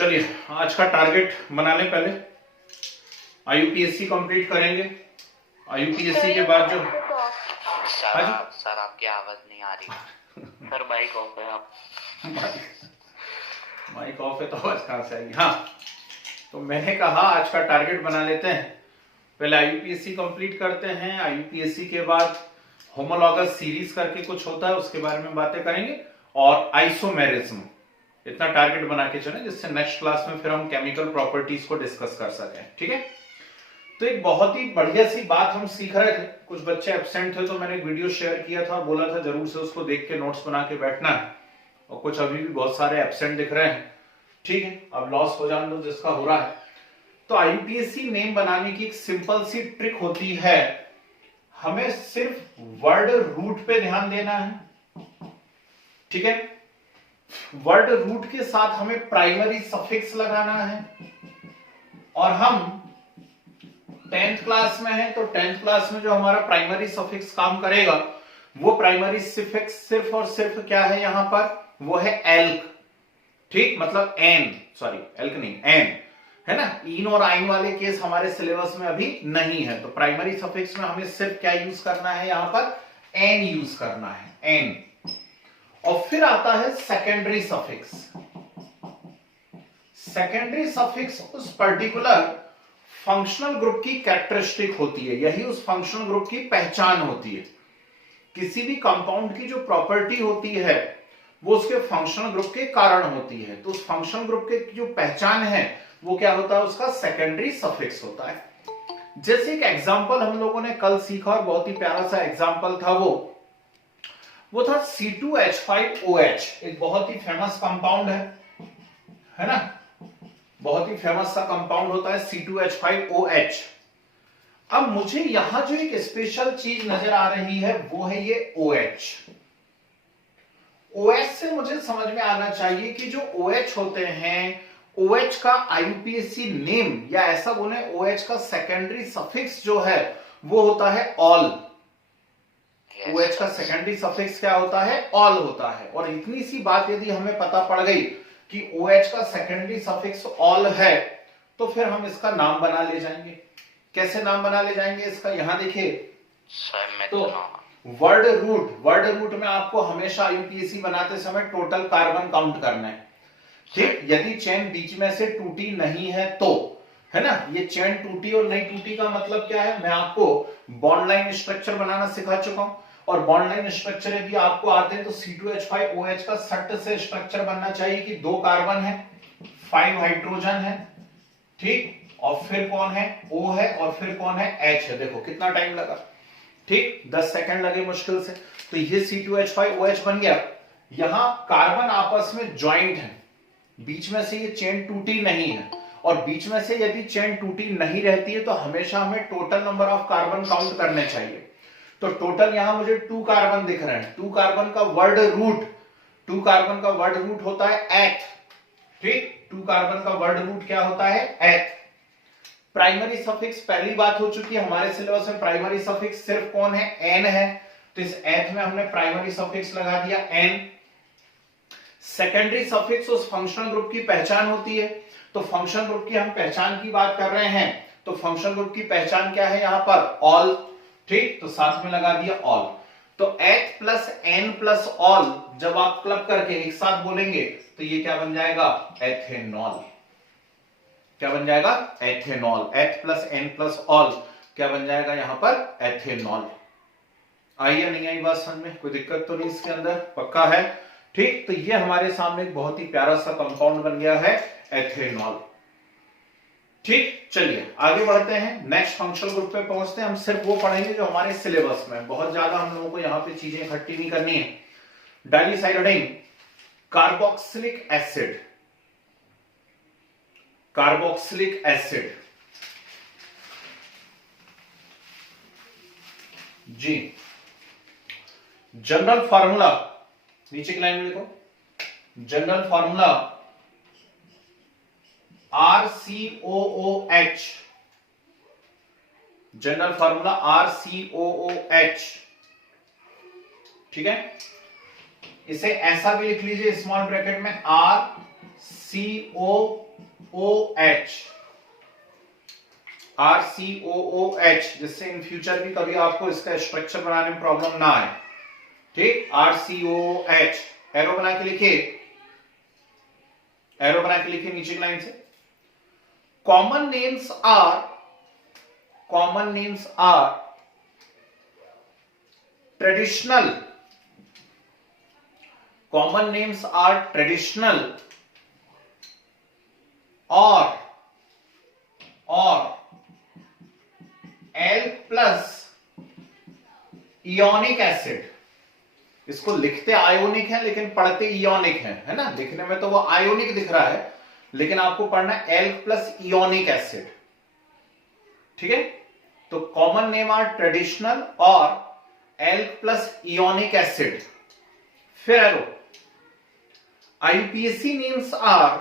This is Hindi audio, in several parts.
चलिए आज का टारगेट बना लें। पहले आईयूपीएससी कंप्लीट करेंगे। आईयूपीएससी के बाद जो सर आपकी आवाज नहीं आ रही। सर माइक ऑफ है। आप माइक ऑफ है तो आवाज कहां से आएगी। हाँ, तो मैंने कहा आज का टारगेट बना लेते हैं। पहले आईयूपीएससी कंप्लीट करते हैं। आईयूपीएससी के बाद होमोलॉगस सीरीज करके कुछ होता है, उसके बारे में बातें करेंगे। और आइसोमेरिज्म, इतना टारगेट बना के चले जिससे नेक्स्ट क्लास में फिर हम केमिकल प्रॉपर्टीज को डिस्कस कर सकें। ठीक है, तो एक बहुत ही बढ़िया सी बात हम सीख रहे थे। कुछ बच्चे एब्सेंट थे तो मैंने एक वीडियो शेयर किया था, बोला था जरूर से उसको देख के नोट्स बना के बैठना है। और कुछ अभी भी बहुत सारे एब्सेंट दिख रहे हैं। ठीक है, अब लॉस हो जाने दो जिसका हो रहा है। तो आईयूपीएससी नेम बनाने की एक सिंपल सी ट्रिक होती है। हमें सिर्फ वर्ड रूट पे ध्यान देना है। ठीक है, वर्ड रूट के साथ हमें प्राइमरी सफिक्स लगाना है। और हम 10th क्लास में हैं तो 10th क्लास में जो हमारा प्राइमरी सफिक्स काम करेगा वो प्राइमरी सफिक्स सिर्फ और सिर्फ क्या है यहां पर, वो है एल्क। ठीक, मतलब एन, सॉरी एल्क नहीं, एन है ना। इन और आइन वाले केस हमारे सिलेबस में अभी नहीं है, तो प्राइमरी सफिक्स में हमें सिर्फ क्या यूज करना है, यहां पर एन यूज करना है, एन। और फिर आता है सेकेंडरी सफिक्स। सेकेंडरी सफिक्स उस पर्टिकुलर फंक्शनल ग्रुप की कैरेक्टरिस्टिक होती है, यही उस फंक्शनल ग्रुप की पहचान होती है। किसी भी कंपाउंड की जो प्रॉपर्टी होती है वो उसके फंक्शनल ग्रुप के कारण होती है। तो उस फंक्शनल ग्रुप के जो पहचान है वो क्या होता है, उसका सेकेंडरी सफिक्स होता है। जैसे एक एग्जांपल हम लोगों ने कल सीखा और बहुत ही प्यारा सा एग्जांपल था, वो था C2H5OH। एक बहुत ही फेमस कंपाउंड है ना, बहुत ही फेमस सा कंपाउंड होता है C2H5OH। अब मुझे यहां जो एक स्पेशल चीज नजर आ रही है वो है ये OH। OH से मुझे समझ में आना चाहिए कि जो OH होते हैं, OH का आईयूपीएससी नेम या ऐसा बोले OH का सेकेंडरी सफिक्स जो है वो होता है ऑल। OH का सेकेंडरी सफिक्स क्या होता है, ऑल होता है। और इतनी सी बात यदि हमें पता पड़ गई कि OH का सेकेंडरी सफिक्स ऑल है तो फिर हम इसका नाम बना ले जाएंगे। कैसे नाम बना ले जाएंगे इसका, यहां देखिए। तो वर्ड रूट में आपको हमेशा आईयूपीएससी बनाते समय टोटल कार्बन काउंट करना है। ठीक, यदि चेन बीच में से टूटी नहीं है तो, है ना, ये चेन टूटी और नहीं टूटी का मतलब क्या है, मैं आपको बॉन्ड लाइन स्ट्रक्चर बनाना सिखा चुका हूं। और बॉन्ड लाइन स्ट्रक्चर यदि आपको आते हैं तो C2H5OH का सट से स्ट्रक्चर बनना चाहिए कि 2 कार्बन है, 5 हाइड्रोजन है। ठीक, और फिर कौन है, O है, और फिर कौन है, H है। देखो कितना टाइम लगा, ठीक, 10 सेकंड लगे मुश्किल से। तो ये C2H5OH बन गया। यहां कार्बन आपस में ज्वाइंट है, बीच में से ये चेन टूटी नहीं है। और बीच में से यदि चेन टूटी नहीं रहती है तो हमेशा हमें total number of carbon count करने चाहिए। तो टोटल यहां मुझे 2 कार्बन दिख रहे हैं। 2 कार्बन का वर्ड रूट होता है एथ। ठीक, 2 कार्बन का वर्ड रूट क्या होता है, एथ। प्राइमरी सफिक्स पहली बात हो चुकी है हमारे सिलेबस में, प्राइमरी सफिक्स सिर्फ कौन है, एन है। तो इस एथ में हमने प्राइमरी सफिक्स लगा दिया एन। सेकेंडरी सफिक्स उस फंक्शनल ग्रुप की पहचान होती है। तो फंक्शनल ग्रुप की हम पहचान की बात कर रहे हैं, तो फंक्शनल ग्रुप की पहचान क्या है यहां पर, ऑल। ठीक, तो साथ में लगा दिया ऑल। तो eth plus an plus all जब आप क्लब करके एक साथ बोलेंगे तो ये क्या बन जाएगा, एथेनॉल। क्या बन जाएगा, एथेनॉल। एथ प्लस एन प्लस ऑल क्या बन जाएगा यहां पर, एथेनॉल। आई या नहीं आई बात समझ में, कोई दिक्कत तो नहीं इसके अंदर, पक्का है। ठीक, तो ये हमारे सामने एक बहुत ही प्यारा सा कंपाउंड बन गया है, एथेनॉल। ठीक, चलिए आगे बढ़ते हैं, नेक्स्ट फंक्शनल ग्रुप पे पहुंचते हैं। हम सिर्फ वो पढ़ेंगे जो हमारे सिलेबस में, बहुत ज्यादा हम लोगों को यहां पे चीजें इकट्ठी नहीं करनी है। डाइलिसाइडोडाइन कार्बोक्सिलिक एसिड, कार्बोक्सिलिक एसिड जी, जनरल फार्मूला नीचे की लाइन में लिखो। General formula RCOOH, general formula RCOOH। ठीक है, इसे ऐसा भी लिख लीजिए स्मॉल ब्रैकेट में RCOOH, RCOOH, जिससे इन फ्यूचर भी कभी आपको इसका स्ट्रक्चर बनाने में प्रॉब्लम ना आए। ठीक, RCOOH, एरो बना के लिखिए, एरो बना के लिखिए नीचे की लाइन से। Common names are traditional, common names are traditional और एल प्लस इयोनिक एसिड। इसको लिखते आयोनिक है लेकिन पढ़ते इयोनिक है ना, लिखने में तो वो आयोनिक दिख रहा है लेकिन आपको पढ़ना एल प्लस इयोनिक एसिड। ठीक है, तो कॉमन नेम आर ट्रेडिशनल और एल प्लस इयोनिक एसिड। फिर arrow, IUPAC names are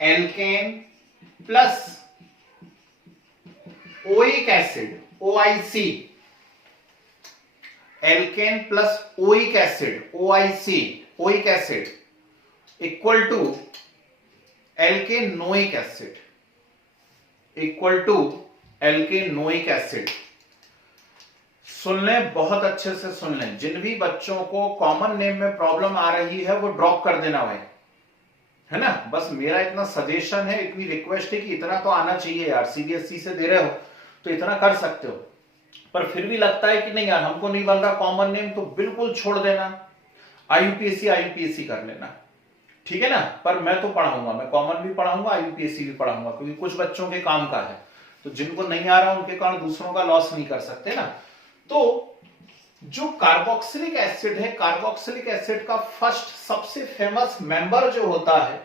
alkane plus oic acid, OIC, alkane plus oic acid, oic acid equal to alkanoic acid, alkanoic acid। सुन लें, बहुत अच्छे से सुन लें, जिन भी बच्चों को कॉमन नेम में प्रॉब्लम आ रही है वो ड्रॉप कर देना है ना। बस मेरा इतना सजेशन है, इतनी रिक्वेस्ट है कि इतना तो आना चाहिए यार, CBSE से दे रहे हो तो इतना कर सकते हो। पर फिर भी लगता है कि नहीं यार हमको नहीं बन रहा कॉमन नेम, तो बिल्कुल छोड़ देना, IUPAC कर लेना, ठीक है ना। पर मैं तो पढ़ाऊंगा, मैं कॉमन भी पढ़ाऊंगा, IUPAC भी पढ़ाऊंगा, क्योंकि कुछ बच्चों के काम का है, तो जिनको नहीं आ रहा उनके कारण दूसरों का लॉस नहीं कर सकते ना। तो जो कार्बोक्सिलिक एसिड है, कार्बोक्सिलिक एसिड का फर्स्ट सबसे फेमस मेंबर जो होता है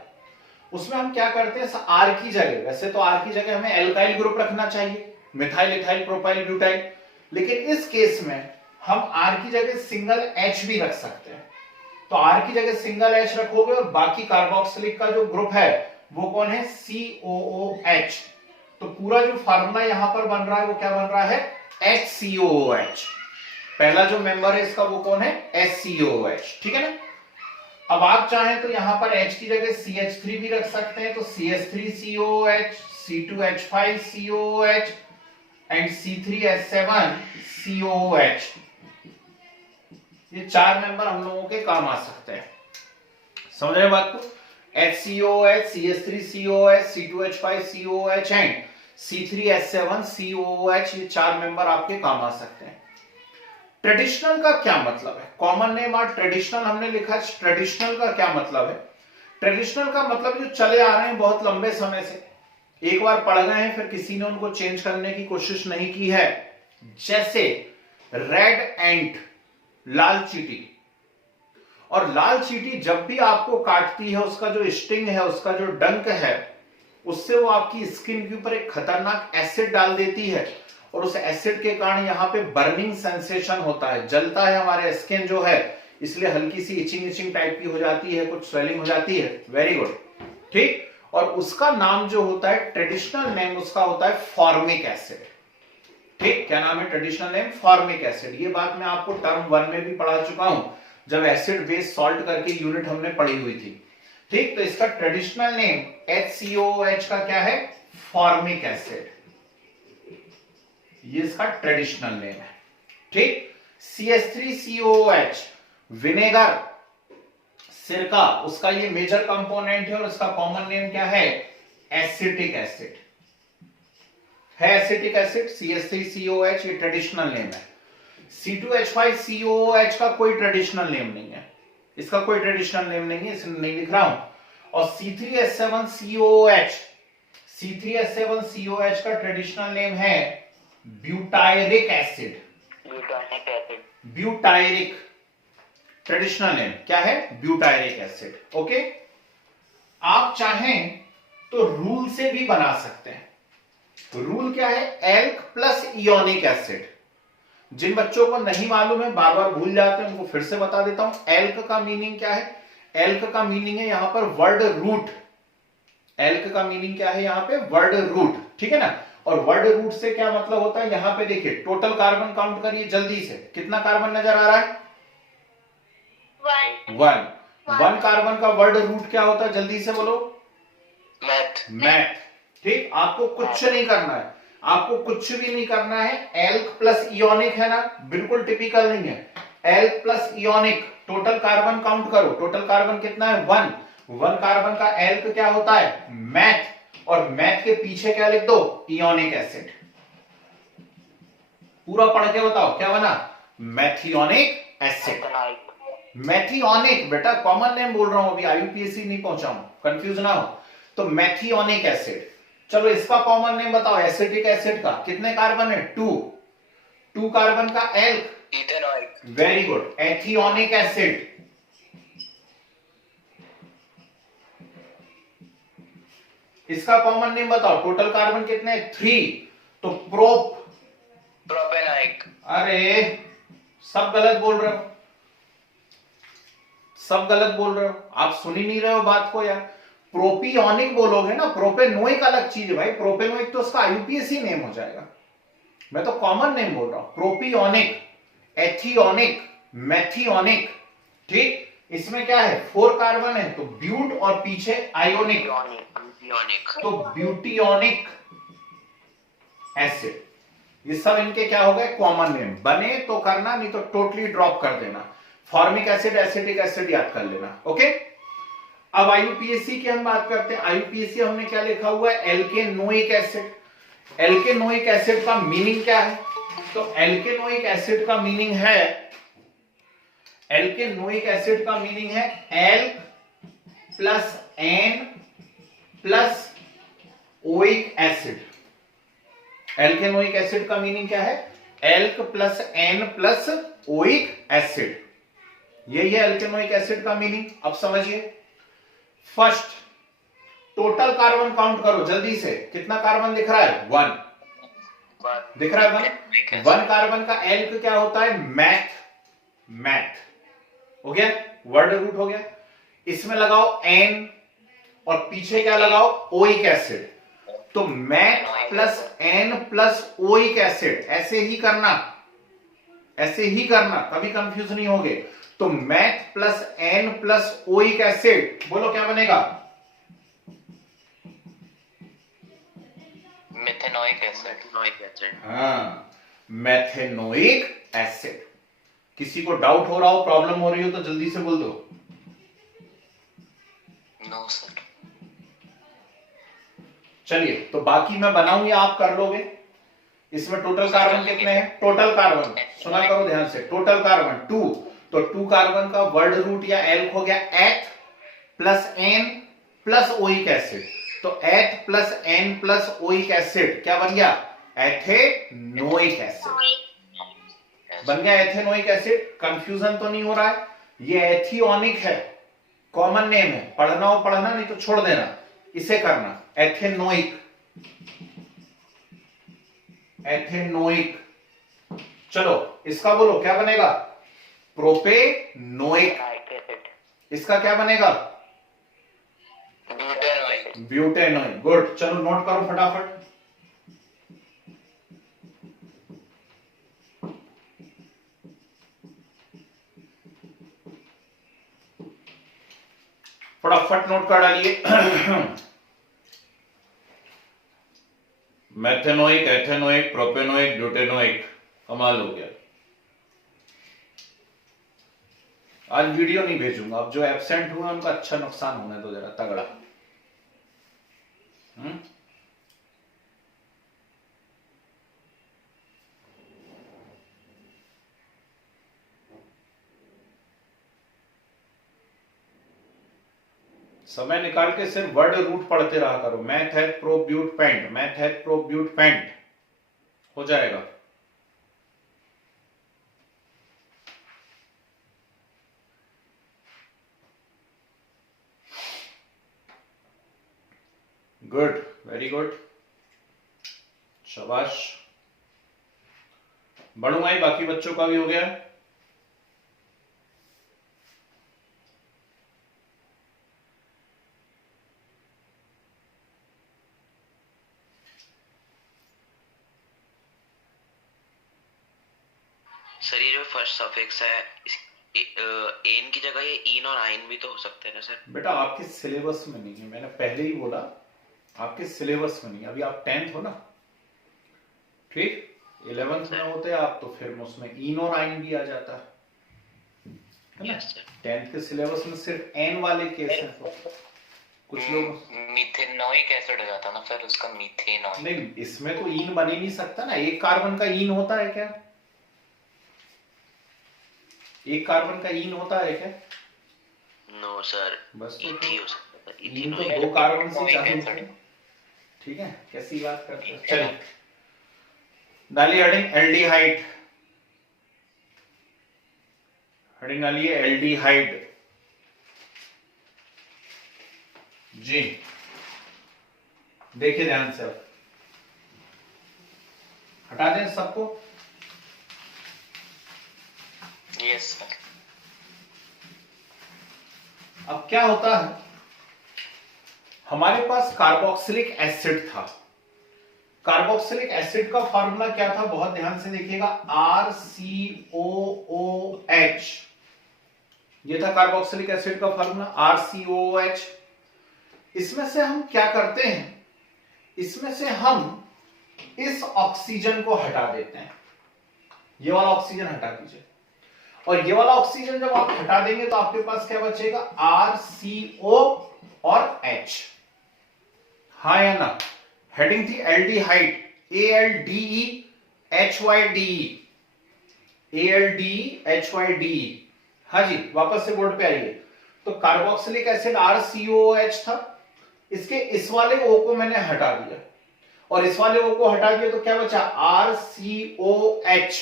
उसमें हम क्या करते हैं, आर की जगह, वैसे तो आर की जगह हमें एल्काइल ग्रुप रखना चाहिए, मिथाइल, इथाइल, प्रोपाइल, ब्यूटाइल, लेकिन इस केस में हम आर की जगह सिंगल एच भी रख सकते हैं। तो आर की जगह सिंगल एच रखोगे और बाकी कार्बोक्सिलिक का जो ग्रुप है वो कौन है, COOH। तो पूरा जो फार्मूला यहां पर बन रहा है वो क्या बन रहा है, HCOOH। पहला जो मेंबर है इसका वो कौन है, HCOOH, ठीक है ना। अब आप चाहें तो यहां पर H की जगह CH3 भी रख सकते हैं, तो CH3COOH, C2H5COOH एंड C3H7COOH। ये चार मेंबर हम लोगों के काम आ सकते हैं, समझ रहे बात को। HCOOH, CH3COOH, C2H5COOH and C3H7COOH, ये चार मेंबर आपके काम आ सकते हैं। ट्रेडिशनल का क्या मतलब है, कॉमन नेम और ट्रेडिशनल हमने लिखा है, ट्रेडिशनल का क्या मतलब है। ट्रेडिशनल का मतलब जो चले आ रहे हैं बहुत लंबे समय से, एक बार पढ़ गए हैं फिर किसी ने उनको चेंज करने की कोशिश नहीं की है, जैसे रेड एंट, लाल चींटी। और लाल चींटी जब भी आपको काटती है उसका जो स्टिंग है, उसका जो डंक है, उससे वो आपकी स्किन के ऊपर एक खतरनाक एसिड डाल देती है और उस एसिड के कारण यहाँ पे बर्निंग सेंसेशन होता है, जलता है हमारे स्किन जो है, इसलिए हल्की सी इचिंग टाइप की हो जाती है, कुछ स्वेलिंग हो जाती है। वेरी गुड, ठीक। और उसका नाम जो होता है, ट्रेडिशनल नेम उसका होता है फॉर्मिक एसिड। ठीक, क्या नाम है ट्रेडिशनल नेम, फॉर्मिक एसिड। ये बात मैं आपको टर्म 1 में भी पढ़ा चुका हूं, जब एसिड बेस सॉल्ट करके यूनिट हमने पढ़ी हुई थी। ठीक, तो इसका ट्रेडिशनल नेम HCOOH का क्या है, फॉर्मिक एसिड, ये इसका ट्रेडिशनल नेम है। ठीक, CH3COOH, विनेगर, सिरका, उसका ये मेजर कंपोनेंट है और इसका कॉमन नेम क्या है, एसिटिक एसिड है, एसिटिक एसिड। CH3COOH ये ट्रेडिशनल नेम है। C2H5COOH का कोई ट्रेडिशनल नेम नहीं है, इसका कोई ट्रेडिशनल नेम नहीं है, इसलिए नहीं लिख रहा हूं। और C3H7COOH, C3H7COOH का ट्रेडिशनल नेम है butyric acid, butyric traditional name क्या है, ब्यूटायरिक एसिड। ओके, आप चाहें तो रूल से भी बना सकते हैं। रूल क्या है, एल्क प्लस इयोनिक एसिड। जिन बच्चों को नहीं मालूम है, बार बार भूल जाते हैं, उनको फिर से बता देता हूं। एल्क का मीनिंग क्या है, एल्क का मीनिंग है यहां पर वर्ड रूट। एल्क का मीनिंग क्या है यहां पे, वर्ड रूट, ठीक है ना। और वर्ड रूट से क्या मतलब होता है, यहां पे देखिए टोटल कार्बन काउंट करिए जल्दी से, कितना कार्बन नजर आ रहा है? 1 कार्बन का वर्ड रूट क्या होता है, जल्दी से बोलो? मैथ। ठीक, आपको कुछ नहीं करना है, आपको कुछ भी नहीं करना है। एल्क प्लस इयोनिक है ना, बिल्कुल टिपिकल नहीं है। Alk plus ionic, total carbon count करो, टोटल कार्बन कितना है? 1 कार्बन का एल्क क्या होता है? मैथ। और मैथ के पीछे क्या लिख दो? इयोनिक एसिड। पूरा पढ़ के बताओ क्या बना? मैथियोनिक एसिड। मैथियोनिक, बेटा कॉमन नेम बोल रहा हूं, अभी आईयूपीएससी नहीं पहुंचा हूं, कंफ्यूज ना हो। तो मैथियोनिक एसिड। चलो इसका कॉमन नेम बताओ, एसिटिक एसिड का कितने कार्बन है? 2 कार्बन का alk? Ethanoic. Very good, ethanoic acid. इसका कॉमन नेम बताओ, टोटल कार्बन कितने? 3, तो प्रोपेनॉइक। अरे सब गलत बोल रहे हो, सब गलत बोल रहे हो, आप सुन ही नहीं रहे हो बात को यार। प्रोपियोनिक बोलोगे ना, प्रोपेनोइक अलग चीज है भाई, प्रोपेनोइक तो उसका आईयूपीएससी नेम हो जाएगा, मैं तो कॉमन नेम बोल रहा हूं। प्रोपियोनिक, एथियोनिक, मैथियोनिक। ठीक, इसमें क्या है? 4 कार्बन है, तो ब्यूट और पीछे आयोनिक, तो ब्यूटियोनिक एसिड। ये सब इनके क्या हो गए? Common name. बने तो करना, नहीं तो टोटली ड्रॉप कर देना। फॉर्मिक एसिड, एसिटिक एसिड याद कर लेना। ओके, अब आईयूपीएससी की हम बात करते हैं। आईयूपीएससी हमने क्या लिखा हुआ है? Alkanoic acid. एल्केनोइक एसिड का मीनिंग क्या है? तो एल्केनोइक एसिड का मीनिंग है, एल्केनोइक एसिड का मीनिंग है alk plus an plus oic acid. Alkanoic acid का मीनिंग क्या है? Alk plus an plus oic acid, यही है एल्केनोइक एसिड का मीनिंग। अब समझिए, फर्स्ट टोटल कार्बन काउंट करो जल्दी से, कितना कार्बन दिख रहा है? 1 दिख रहा है। 1 कार्बन का एल्क क्या होता है? मैथ हो गया, वर्ड रूट हो गया। इसमें लगाओ एन और पीछे क्या लगाओ? Oic acid. तो meth plus an plus oic acid, ऐसे ही करना, ऐसे ही करना, कभी कंफ्यूज नहीं होगे। तो meth plus an plus oic acid, बोलो क्या बनेगा? Methanoic acid. हाँ, मेथेनोइक एसिड। किसी को डाउट हो रहा हो, प्रॉब्लम हो रही हो तो जल्दी से बोल दो। No sir. चलिए, तो बाकी मैं बनाऊं या आप कर लोगे? इसमें टोटल कार्बन कितने हैं? टोटल कार्बन सुना करो ध्यान से, टोटल कार्बन 2, तो 2 कार्बन का वर्ड रूट या एल्क हो गया eth plus an plus oic acid. तो eth plus an plus oic acid क्या बन गया? एथेनोइक एसिड बन गया, एथेनोइक एसिड। कंफ्यूजन तो नहीं हो रहा है? ये एथियोनिक है, कॉमन नेम है, पढ़ना हो पढ़ना, नहीं तो छोड़ देना, इसे करना एथेनोइक। एथेनोइक, चलो इसका बोलो क्या बनेगा? प्रोपेनोइक। इसका क्या बनेगा? ब्यूटेनोइक। गुड, चलो नोट करो फटाफट। फटाफट नोट कर डालिए। मैथेनोइक, एथेनोइक, प्रोपेनोइक, ब्यूटेनोइक, कमाल हो गया। आज वीडियो नहीं भेजूंगा, अब जो एब्सेंट हुए उनका अच्छा नुकसान होने दो जरा तगड़ा। समय निकाल के सिर्फ वर्ड रूट पढ़ते रहा करो। मैथ है प्रोब्यूट पेंट, मैथ है प्रोब्यूट पेंट, हो जाएगा। गुड, वेरी गुड, शाबाश। बढ़ूंगा ही, बाकी बच्चों का भी हो गया। सर ये जो फर्स्ट सफिक्स है एन की जगह ये इन और आइन भी तो हो सकते हैं ना सर? बेटा आपके सिलेबस में नहीं है, मैंने पहले ही बोला आपके सिलेबस में नहीं। अभी आप 10th हो ना, ठीक, 11th में होते आप तो फिर उसमें इन और आइन भी आ जाता है ना। 10th के सिलेबस में सिर्फ एन वाले केस हैं, तो कुछ लोग मीथेनोइक एसिड हो जाता ना सर उसका, मीथेनॉइक। नहीं, इसमें तो इन बन ही नहीं सकता ना। एक कार्बन का इन होता है क्या? एक कार्बन का इन होता है क्या? नो सर, बस तो इथी हो सकता है, इन तो इथेनॉइक। 2 कार्बन से चालू होते हैं। ठीक है, कैसी बात करते हैं। चलिए डालिए हेडिंग एल्डिहाइड, हेडिंग डालिए एल्डिहाइड जी। देखिए ध्यान से, अब हटा दें सबको। Yes sir. अब क्या होता है, हमारे पास कार्बोक्सिलिक एसिड था। कार्बोक्सिलिक एसिड का फॉर्मूला क्या था, बहुत ध्यान से देखिएगा, RCOOH। ये था कार्बोक्सिलिक एसिड का फॉर्मूला RCOOH। इसमें से हम क्या करते हैं, इसमें से हम इस ऑक्सीजन को हटा देते हैं। ये वाला ऑक्सीजन हटा दीजिए, और ये वाला ऑक्सीजन जब आप हटा देंगे तो आपके पास क्या बचेगा, RCO और H। हाँ या ना। हेडिंग थी एल्डिहाइड, ALDEHYDE, ALDEHYDE। हाँ जी, वापस से बोर्ड पे आइए। तो कार्बोक्सिलिक एसिड RCOOH था, इसके इस वाले O को मैंने हटा दिया, और इस वाले O को हटा दिया तो क्या बचा, RCOH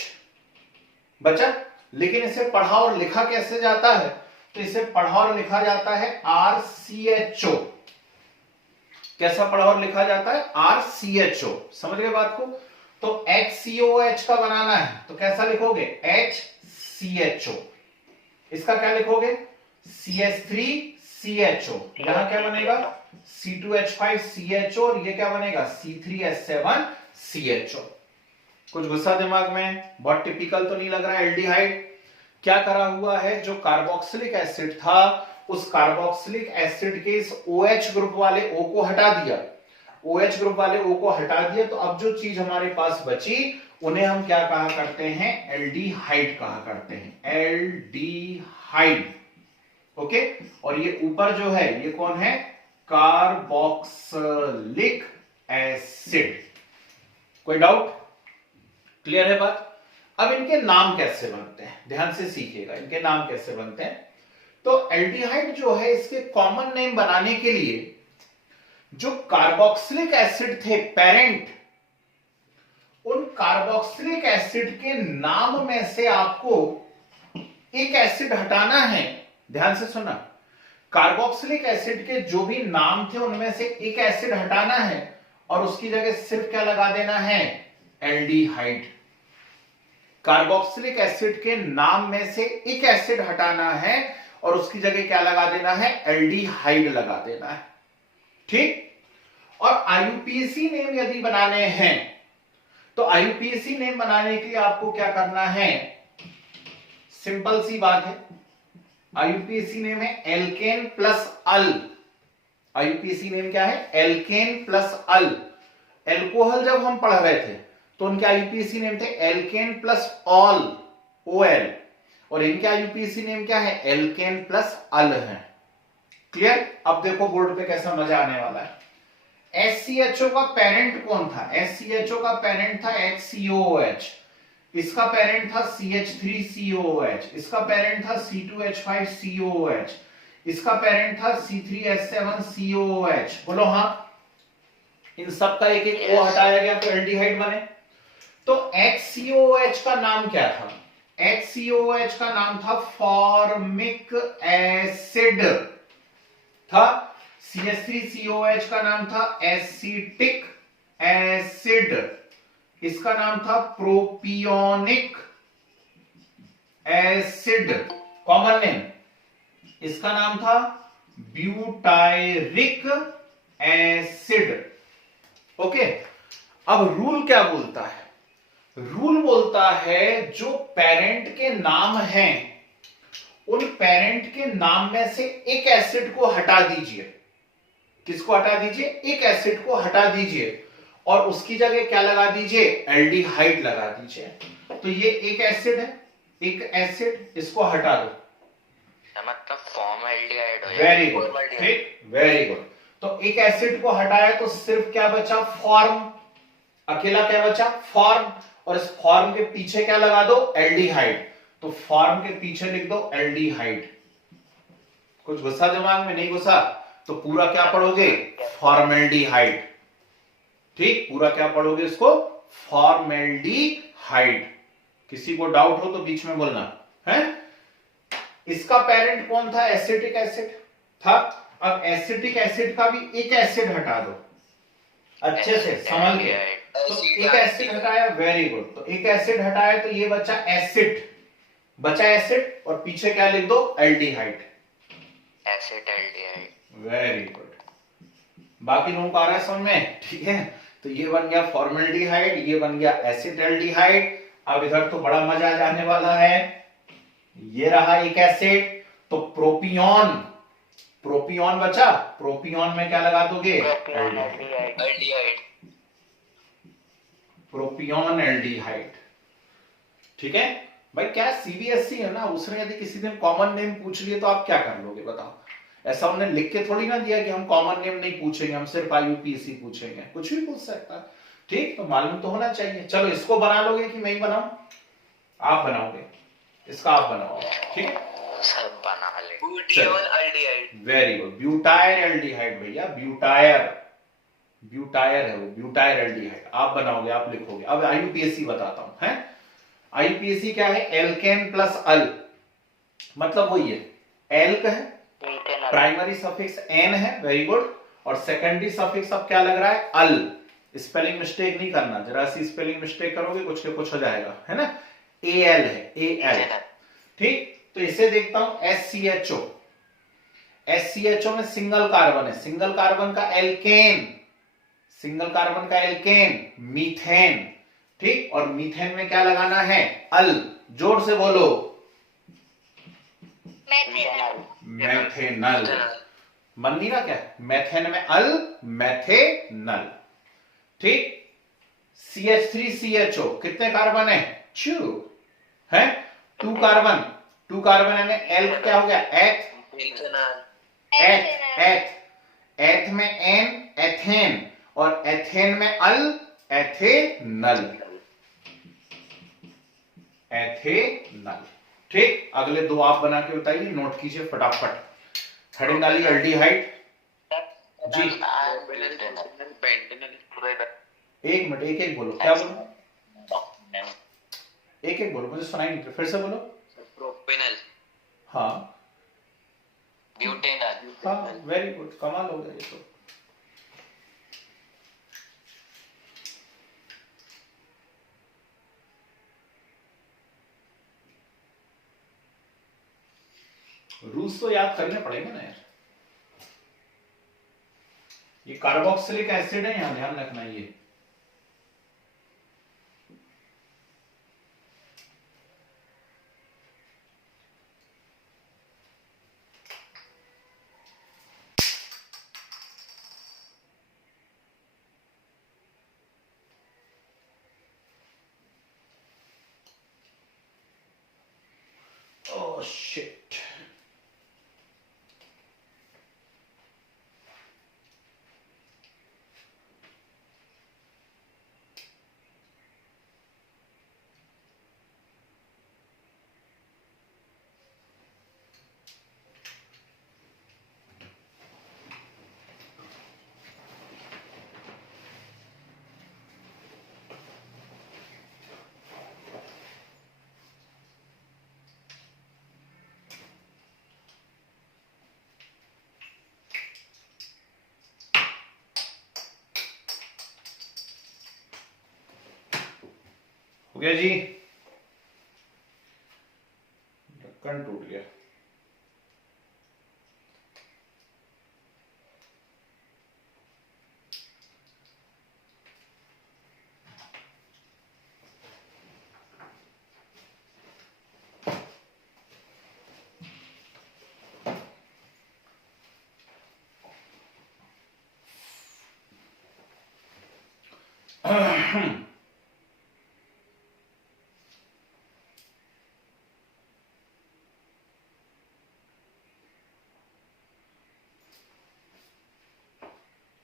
बचा। लेकिन इसे पढ़ा और लिखा कैसे जाता है, तो इसे पढ़ा और लिखा जाता है RCHO। कैसा पढ़ा और लिखा जाता है, RCHO। समझ गए बात को। तो HCOH का बनाना है तो कैसा लिखोगे, HCHO। इसका क्या लिखोगे, CH3CHO। यहां क्या बनेगा, C2H5CHO, और ये क्या बनेगा, C3H7CHO। कुछ गुस्सा दिमाग में, बहुत टिपिकल तो नहीं लग रहा है। एल्डिहाइड क्या करा हुआ है, जो कार्बोक्सिलिक एसिड था उस कार्बोक्सिलिक एसिड के इस OH ग्रुप वाले O को हटा दिया, OH ग्रुप वाले O को हटा दिया, तो अब जो चीज हमारे पास बची उन्हें हम क्या कहा करते हैं, एल्डिहाइड कहा करते हैं, एल्डिहाइड। ओके, और ये ऊपर जो है ये कौन है, कार्बोक्सिलिक एसिड। कोई डाउट, क्लियर है बात। अब इनके नाम कैसे बनते हैं, ध्यान से सीखिएगा, इनके नाम कैसे बनते हैं। तो एल्डिहाइड जो है, इसके कॉमन नेम बनाने के लिए जो कार्बोक्सिलिक एसिड थे पेरेंट, उन कार्बोक्सिलिक एसिड के नाम में से आपको एक एसिड हटाना है। ध्यान से सुनना, कार्बोक्सिलिक एसिड के जो भी नाम थे उनमें से एक एसिड हटाना है, और उसकी जगह सिर्फ क्या लगा देना है, एल्डिहाइड। कार्बोक्सिलिक एसिड के नाम में से एक एसिड हटाना है और उसकी जगह क्या लगा देना है, एल्डिहाइड लगा देना है। ठीक। और आईयूपीएसी नेम यदि बनाने हैं तो आईयूपीएसी नेम बनाने के लिए आपको क्या करना है, सिंपल सी बात है। आईयूपीएसी नेम है एल्केन प्लस अल। आईयूपीएसी नेम क्या है, एल्केन प्लस अल। एल्कोहल जब हम पढ़ रहे थे तो उनके आईयूपीएसी नेम थे एल्केन प्लस ऑल, OL, और इनके आईयूपीएसी नेम क्या है, एल्केन प्लस अल है। क्लियर। अब देखो बोर्ड पे कैसा मजा आने वाला है। SCHO का पेरेंट कौन था, SCHO का पेरेंट था HCOOH, इसका पेरेंट था CH3COOH, इसका पेरेंट था C2H5COOH, इसका पेरेंट था C3H7COOH। बोलो हाँ, इन सब का एक एक O हटाया गया तो एल्डिहाइड बने। तो HCOOH का नाम क्या था, HCOOH का नाम था फॉर्मिक एसिड था। CH3COOH का नाम था एसिटिक एसिड, इसका नाम था प्रोपियोनिक एसिड, कॉमन नेम। इसका नाम था ब्यूटायरिक एसिड। ओके। अब रूल क्या बोलता है, रूल बोलता है जो पेरेंट के नाम हैं उन पेरेंट के नाम में से एक एसिड को हटा दीजिए। किसको हटा दीजिए? एक एसिड को हटा दीजिए और उसकी जगह क्या लगा दीजिए? एल्डिहाइड लगा दीजिए। तो ये एक एसिड है, एक एसिड, इसको हटा दो, मतलब फॉर्म एल्डिहाइड हो वेरी गुड, ठीक, वेरी गुड। तो एक एसिड को हटाया तो सिर्फ क्या बचा? फॉर्म, अकेला क्या बचा? फॉर्म। और इस फॉर्म के पीछे क्या लगा दो? एल्डिहाइड। तो फॉर्म के पीछे लिख दो एल्डिहाइड। कुछ घुसा दिमाग में? नहीं घुसा? तो पूरा क्या पढ़ोगे? फॉर्मेल्डिहाइड। ठीक, पूरा क्या पढ़ोगे इसको? फॉर्मेल्डिहाइड। किसी को डाउट हो तो बीच में बोलना है। इसका पेरेंट कौन था? एसिटिक एसिड था। अब एसिटिक एसिड का भी एक एसिड हटा दो, अच्छे से संभल के। तो एक एसिड हटाया, वेरी गुड। तो एक एसिड हटाया तो ये बचा एसिड, बचा एसिड, और पीछे क्या लिख दो? Aldehyde, acid aldehyde. Very good. बाकी लोगों को आ रहा है समझ में? ठीक है, तो ये बन गया फॉर्मेल्डिहाइड, ये बन गया एसिटाल्डिहाइड। अब इधर तो बड़ा मजा आ जाने वाला है। ये रहा एक एसिड, तो प्रोपियोन, प्रोपियोन बचा। प्रोपियोन में क्या लगा दोगे? एल्डिहाइड। प्रोपियोन एल्डिहाइड। ठीक है भाई, क्या सीबीएसई है ना, उसने यदि किसी दिन कॉमन नेम पूछ लिए तो आप क्या कर लोगे बताओ? ऐसा हमने लिख के थोड़ी ना दिया कि हम कॉमन नेम नहीं पूछेंगे, हम सिर्फ आईयूपीएसी पूछेंगे, कुछ भी पूछ सकता है। ठीक, तो मालूम तो होना चाहिए। चलो, इसको बना लोगे कि मैं ही बनाऊं? आप बनाओगे, इसका आप बनाओगे, ठीक है, सब बना ले। ब्यूटियोल एल्डिहाइड, वेरी गुड। ब्यूटायर एल्डिहाइड भैया, ब्यूटायर, ब्यूटायर है वो, ब्यूटायर एल्डिहाइड। आप बनाओगे, आप लिखोगे। अब आईयूपीएसी बताता हूं, है। आईयूपीएसी क्या है? एल्केन प्लस अल, मतलब वही है, एल्क है, प्राइमरी सफिक्स एन है, वेरी गुड, और सेकेंडरी सफिक्स अब क्या लग रहा है? अल। स्पेलिंग मिस्टेक नहीं करना, जरा सी स्पेलिंग मिस्टेक करोगे कुछ के कुछ हो जाएगा, है ना। ए एल है, ए एल, ठीक। तो इसे देखता हूं SCHO, SCHO में सिंगल कार्बन है, सिंगल कार्बन का एल्केन, सिंगल कार्बन का एल्केन, मीथेन, ठीक। और मीथेन में क्या लगाना है? अल, जोर से बोलो, मैथेनल। मन नहीं रहा क्या? मैथेन में अल, मैथेनल, ठीक। CH3CHO कितने कार्बन है? 2 है, 2 कार्बन, 2 कार्बन यानी एल्क क्या हो गया? एथ, एथ, एथ, एथ में एन, एथेन, और एथेन में अल, एथेनल, एथेनल, ठीक। अगले दो आप बना के बताइए, नोट कीजिए फटाफट। हेडिंग डालिए एल्डिहाइड जी। एक मिनट, एक एक बोलो, क्या बोलो? एक एक बोलो, मुझे सुनाई नहीं, फिर से बोलो। प्रोपेनल, हाँ, ब्यूटेनल, हाँ, वेरी गुड, कमाल हो गया ये तो। रूल्स तो याद करने पड़ेंगे ना यार। ये कार्बोक्सिलिक एसिड है, यहां ध्यान रखना ये। Oh shit. हो गया जी, ढक्कन टूट गया।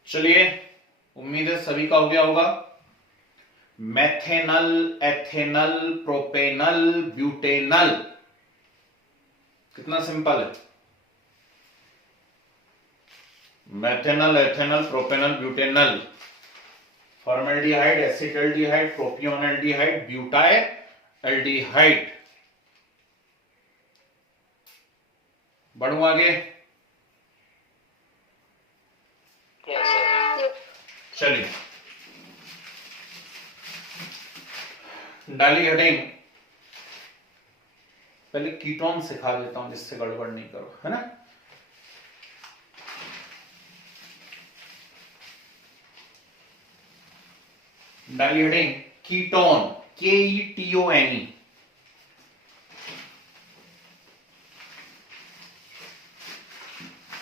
चलिए, उम्मीद है सभी का हो गया होगा। मैथेनल, एथेनल, प्रोपेनल, ब्यूटेनल, कितना सिंपल है। Methanal, ethanal, propanal, butanal, formaldehyde, acetaldehyde, propionaldehyde, butyraldehyde. बढ़ू आगे। चलिए, डाली हेडिंग। पहले कीटोन सिखा देता हूं जिससे गड़बड़ नहीं करो, है ना। डाली heading ketone, KETONE।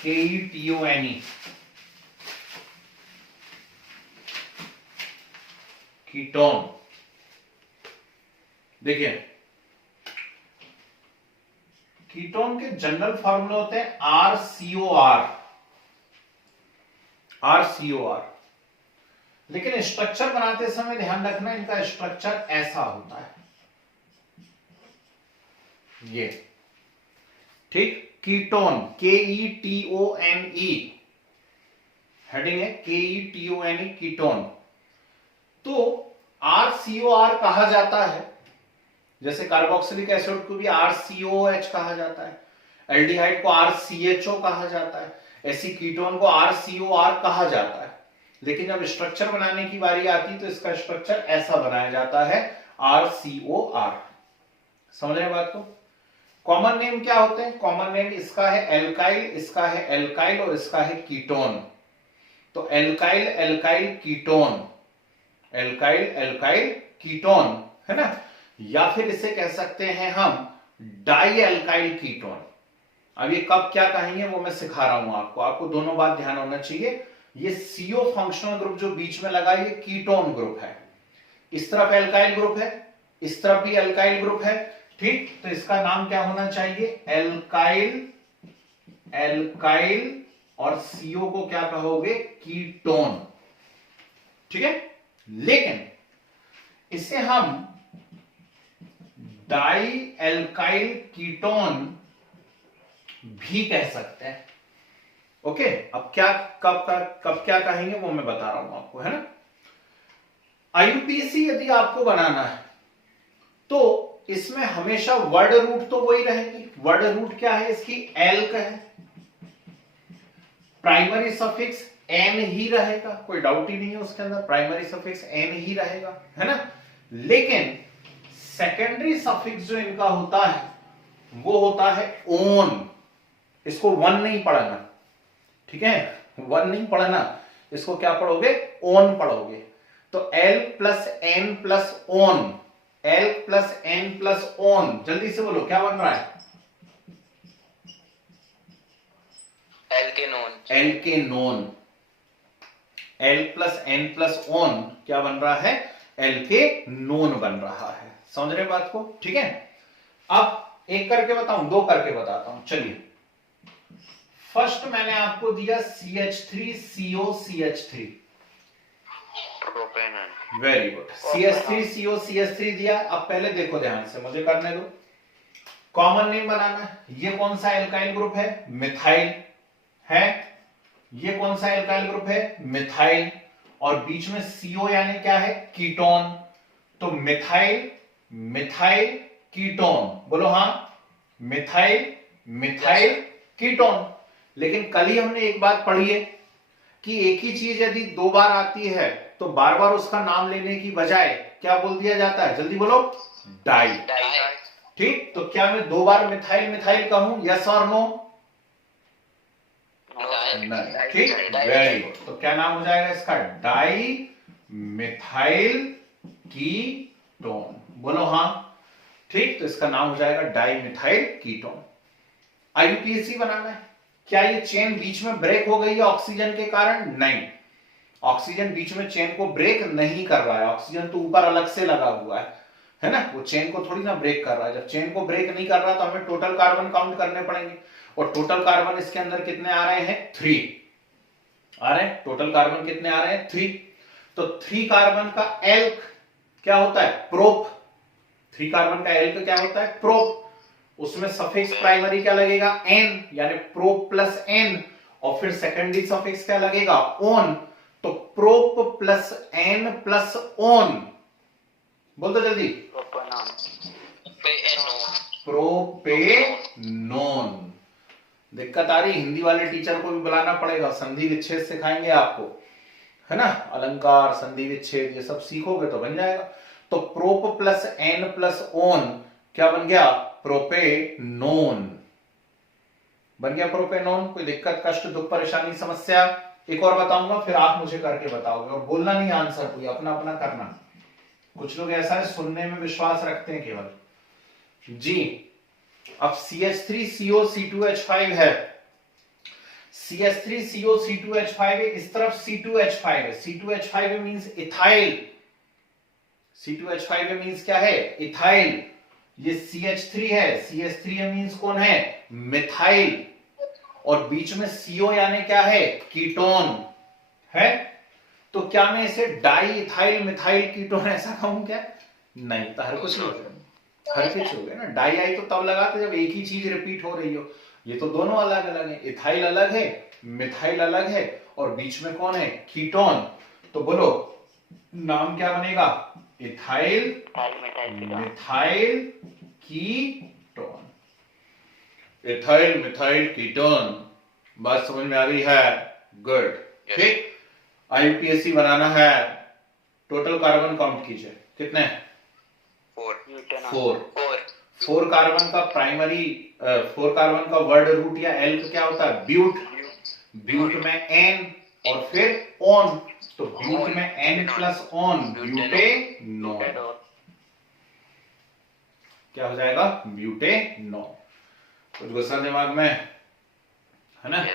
KETONE, ketone. देखिए, कीटोन के जनरल फॉर्मूले होते हैं RCOR, RCOR। लेकिन स्ट्रक्चर बनाते समय ध्यान रखना, इनका स्ट्रक्चर ऐसा होता है, ये, ठीक। कीटोन, KETONE, हेडिंग है KETONE, कीटोन। तो RCOR कहा जाता है, जैसे कार्बोक्सिलिक एसिड को भी RCOH कहा जाता है, एल्डिहाइड को RCHO कहा जाता है, ऐसी कीटोन को RCOR कहा जाता है। लेकिन जब स्ट्रक्चर बनाने की बारी आती तो इसका स्ट्रक्चर ऐसा बनाया जाता है, RCOR। समझ रहे हैं बात को। कॉमन नेम क्या होते हैं? कॉमन नेम इसका है एल्काइल, इसका है एल्काइल और इसका है कीटोन। तो alkyl alkyl ketone, alkyl alkyl ketone, है ना। या फिर इसे कह सकते हैं हम डाई एल्काइल कीटोन। अब ये कब क्या कहेंगे वो मैं सिखा रहा हूं आपको। आपको दोनों बात ध्यान होना चाहिए। ये CO फंक्शनल ग्रुप जो बीच में लगा ये कीटोन ग्रुप है, इस तरफ एल्काइल ग्रुप है, इस तरफ भी एल्काइल ग्रुप है, ठीक। तो इसका नाम क्या होना चाहिए? एल्काइल एल्काइल, और CO को क्या कहोगे? कीटोन, ठीक है। लेकिन इसे हम डाई एल्काइल कीटोन भी कह सकते हैं। ओके, अब क्या कब क्या कहेंगे वो मैं बता रहा हूं आपको, है ना। IUPAC यदि आपको बनाना है तो इसमें हमेशा वर्ड रूट तो वही रहेगी। वर्ड रूट क्या है इसकी? एल्क है। प्राइमरी सफिक्स एन ही रहेगा, कोई डाउट ही नहीं है उसके अंदर, प्राइमरी सफिक्स एन ही रहेगा, है ना। लेकिन सेकेंडरी सफिक्स जो इनका होता है वो होता है ओन। इसको वन नहीं पढ़ना, ठीक है, वन नहीं पढ़ना, इसको क्या पढ़ोगे? ओन पढ़ोगे। तो al plus an plus one, al plus an plus one, जल्दी से बोलो क्या बन रहा है? Alkanone, alkanone. Al plus an plus one क्या बन रहा है? एल्केनोन बन रहा है। समझ रहे बात को, ठीक है। अब एक करके बताऊं, दो करके बताता हूं। चलिए, फर्स्ट मैंने आपको दिया CH3COCH3, propanal. Very good. CH3COCH3 दिया। अब पहले देखो ध्यान से, मुझे करने दो। कॉमन नेम बनाना है। ये कौन सा एल्काइल ग्रुप है? मिथाइल है। ये कौन सा एल्काइल ग्रुप है? मिथाइल। और बीच में CO यानी क्या है? कीटोन। तो मिथाइल मिथाइल कीटोन, बोलो हाँ, मिथाइल मिथाइल कीटोन। लेकिन कल ही हमने एक बात पढ़ी है कि एक ही चीज यदि दो बार आती है तो बार बार उसका नाम लेने की बजाय क्या बोल दिया जाता है? जल्दी बोलो, डाई। ठीक, तो क्या मैं दो बार मिथाइल मिथाइल कहूं? यस और नो? नहीं, ठीक, वेरी गुड। तो क्या नाम हो जाएगा इसका? डाई मिथाइल कीटोन, बोलो हाँ, ठीक। तो इसका नाम हो जाएगा डाई मिथाइल कीटोन। IUPAC बनाना है। क्या ये चेन बीच में ब्रेक हो गई है ऑक्सीजन के कारण? नहीं, ऑक्सीजन बीच में चेन को ब्रेक नहीं कर रहा है, ऑक्सीजन तो ऊपर अलग से लगा हुआ है ना, वो चेन को थोड़ी ना ब्रेक कर रहा है। जब चेन को ब्रेक नहीं कर रहा तो हमें टोटल कार्बन काउंट करने पड़ेंगे, और टोटल कार्बन इसके अंदर कितने आ रहे हैं, 3 आ रहे हैं। टोटल कार्बन कितने आ रहे हैं, 3। तो 3 कार्बन का एल्क क्या होता है, प्रोप। 3 कार्बन का एल्क क्या होता है, प्रोप। उसमें सफिक्स प्राइमरी क्या लगेगा, एन, यानी प्रोप प्लस एन, और फिर सेकेंडरी सफिक्स क्या लगेगा, ओन। तो prop plus an plus one, बोल दो जल्दी, प्रोपेनोन। दिक्कत आ रही, हिंदी वाले टीचर को भी बुलाना पड़ेगा, संधि विच्छेद सिखाएंगे आपको, है ना, अलंकार संधि विच्छेद ये सब सीखोगे तो बन जाएगा। तो prop plus an plus one क्या बन गया, प्रोपेनोन बन गया, प्रोपेनोन। कोई दिक्कत, कष्ट, दुख, परेशानी, समस्या? एक और बताऊंगा फिर आप मुझे करके बताओगे, और बोलना नहीं आंसर, कोई अपना अपना करना। कुछ लोग ऐसा है सुनने में विश्वास रखते हैं केवल जी। अब CH3COC2H5 है, CH3COC2H5 है, इस तरफ C2H5 है, C2H5 means ethyl, C2H5 means क्या है, इथाइल। ये CH3 है, CH3 मींस कौन है, मिथाइल, और बीच में CO यानी क्या है, कीटोन है। तो क्या मैं इसे डाई इथाइल मिथाइल कीटोन ऐसा कहूं क्या, नहीं, तो हर कुछ हो गया ना। डाई आई तो तब लगाते जब एक ही चीज रिपीट हो रही हो, ये तो दोनों अलग अलग है, इथाइल अलग है, मिथाइल अलग है, और बीच में कौन है, कीटोन। तो बोलो नाम क्या बनेगा, ethyl methyl ketone, ethyl methyl ketone. बात समझ में आ रही है, गुड, ठीक। आईयूपीएसी बनाना है, टोटल कार्बन काउंट कीजिए, कितने, 4 कार्बन का प्राइमरी, 4 कार्बन का वर्ड रूट या एल्क क्या होता है, ब्यूट। ब्यूट में एन और फिर ओन, तो ब्यूट में एन प्लस ओन, ब्यूटेनोन क्या हो जाएगा, ब्यूटेनोन। कुछ गुस्सा दिमाग में है ना,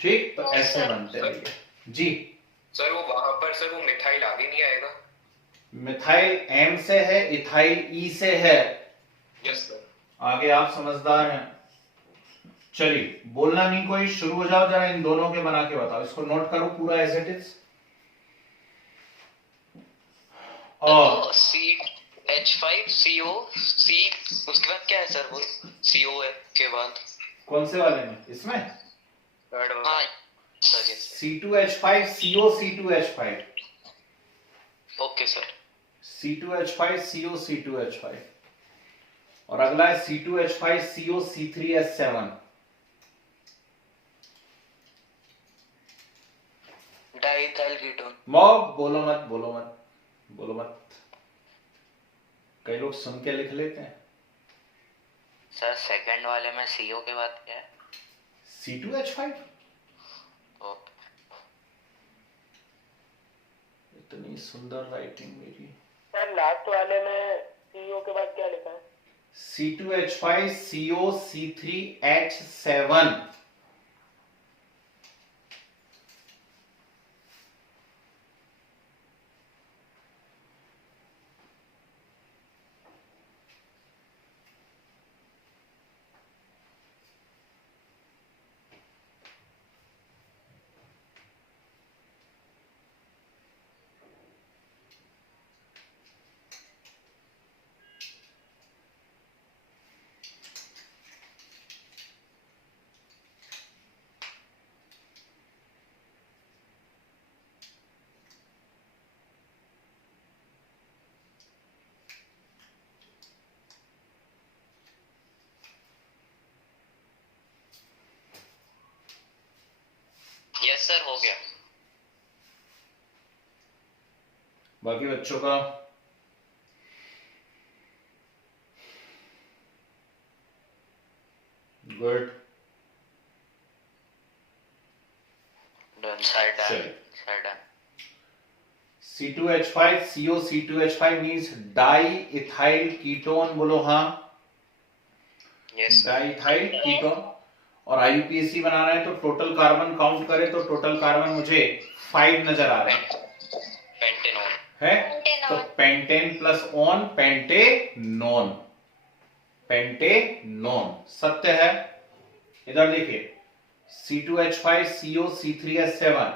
ठीक। तो ऐसे बनते रहिए जी। सर वो वहां पर सर वो मिथाइल आगे नहीं आएगा, मिथाइल एम से है, इथाइल ई से है, यस सर। आगे आप समझदार हैं। चलिए बोलना नहीं कोई, शुरू हो जाओ, जरा इन दोनों के बना के बताओ, इसको नोट करो पूरा एज इट इज। और CH5CO C उसके बाद क्या है सर, वो CO है के बाद कौन से वाले में, इसमें हाँ sir, C2H5 CO C2H5, okay sir, C2H5 CO C2H5, और अगला है C2H5 CO C3H7। Diethyl ketone. बोलो मत बोलो मत बोलो मत, कई लोग सुन के लिख लेते हैं। सर सेकंड वाले में CO के बाद क्या है, C2H5। इतनी सुंदर राइटिंग मेरी। सर लास्ट वाले में CO के बाद क्या लिखा है, C2H5 CO C3H7। Yes sir, हो गया। बाकी बच्चों का good, C2H5 CO C2H5 means di ethyl ketone, बोलो हाँ, यस डाई इथाइल कीटोन। और IUPAC बना रहे हैं तो टोटल कार्बन काउंट करें तो टोटल कार्बन मुझे 5 नजर आ रहे हैं, पेंटेनॉन है तो pentane plus on pentanone, pentanone सत्य है। इधर देखिए C2H5 CO C3H7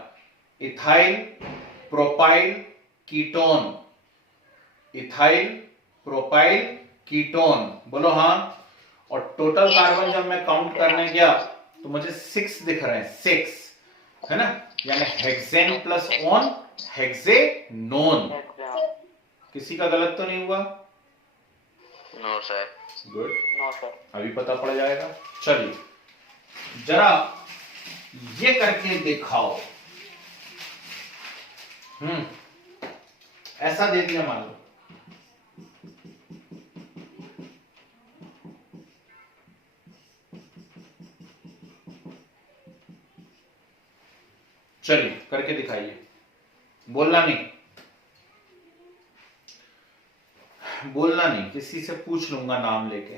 ethyl propyl ketone, ethyl propyl ketone, बोलो हाँ। और टोटल कार्बन जब मैं काउंट करने गया तो मुझे 6 दिख रहे हैं, 6 है ना, यानी हेक्सेन प्लस ऑन हेक्सेनोन। किसी का गलत तो नहीं हुआ? No sir. Good, no sir. अभी पता पड़ जाएगा। चलिए जरा ये करके दिखाओ। ऐसा दे दिया मान लो, चलिए करके दिखाइए, बोलना नहीं, बोलना नहीं, किसी से पूछ लूंगा नाम लेके।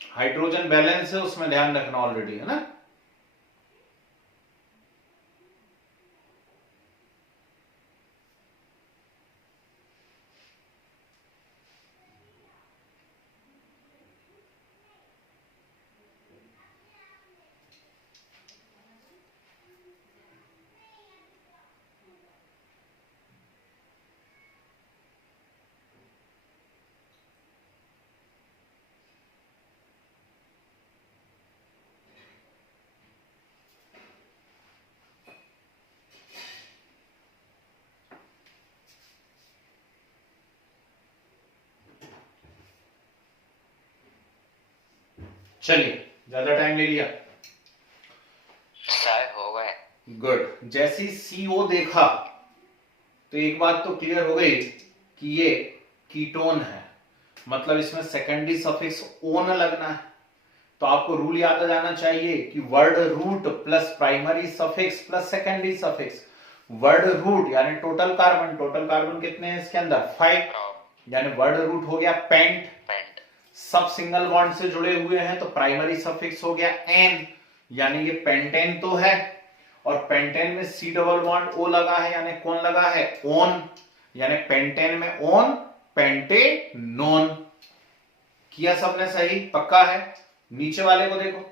हाइड्रोजन बैलेंस है उसमें ध्यान रखना ऑलरेडी, है ना। चलिए ज्यादा टाइम ले लिया, सर हो गए। गुड। जैसे ही CO देखा तो एक बात तो क्लियर हो गई कि ये कीटोन है, मतलब इसमें सेकेंडरी सफिक्स ओन लगना है। तो आपको रूल याद आ जाना चाहिए कि word root plus primary suffix plus secondary suffix. Word root यानी टोटल कार्बन, टोटल कार्बन कितने हैं इसके अंदर 5, यानी वर्ड रूट हो गया पेंट, सब सिंगल बॉन्ड से जुड़े हुए हैं तो प्राइमरी सफिक्स हो गया एन, यानी ये पेंटेन तो है। और पेंटेन में C डबल बॉन्ड O लगा है, यानी कौन लगा है ओन, यानी पेंटेन में ओन पेंटेनोन। किया सबने सही, पक्का है। नीचे वाले को देखो,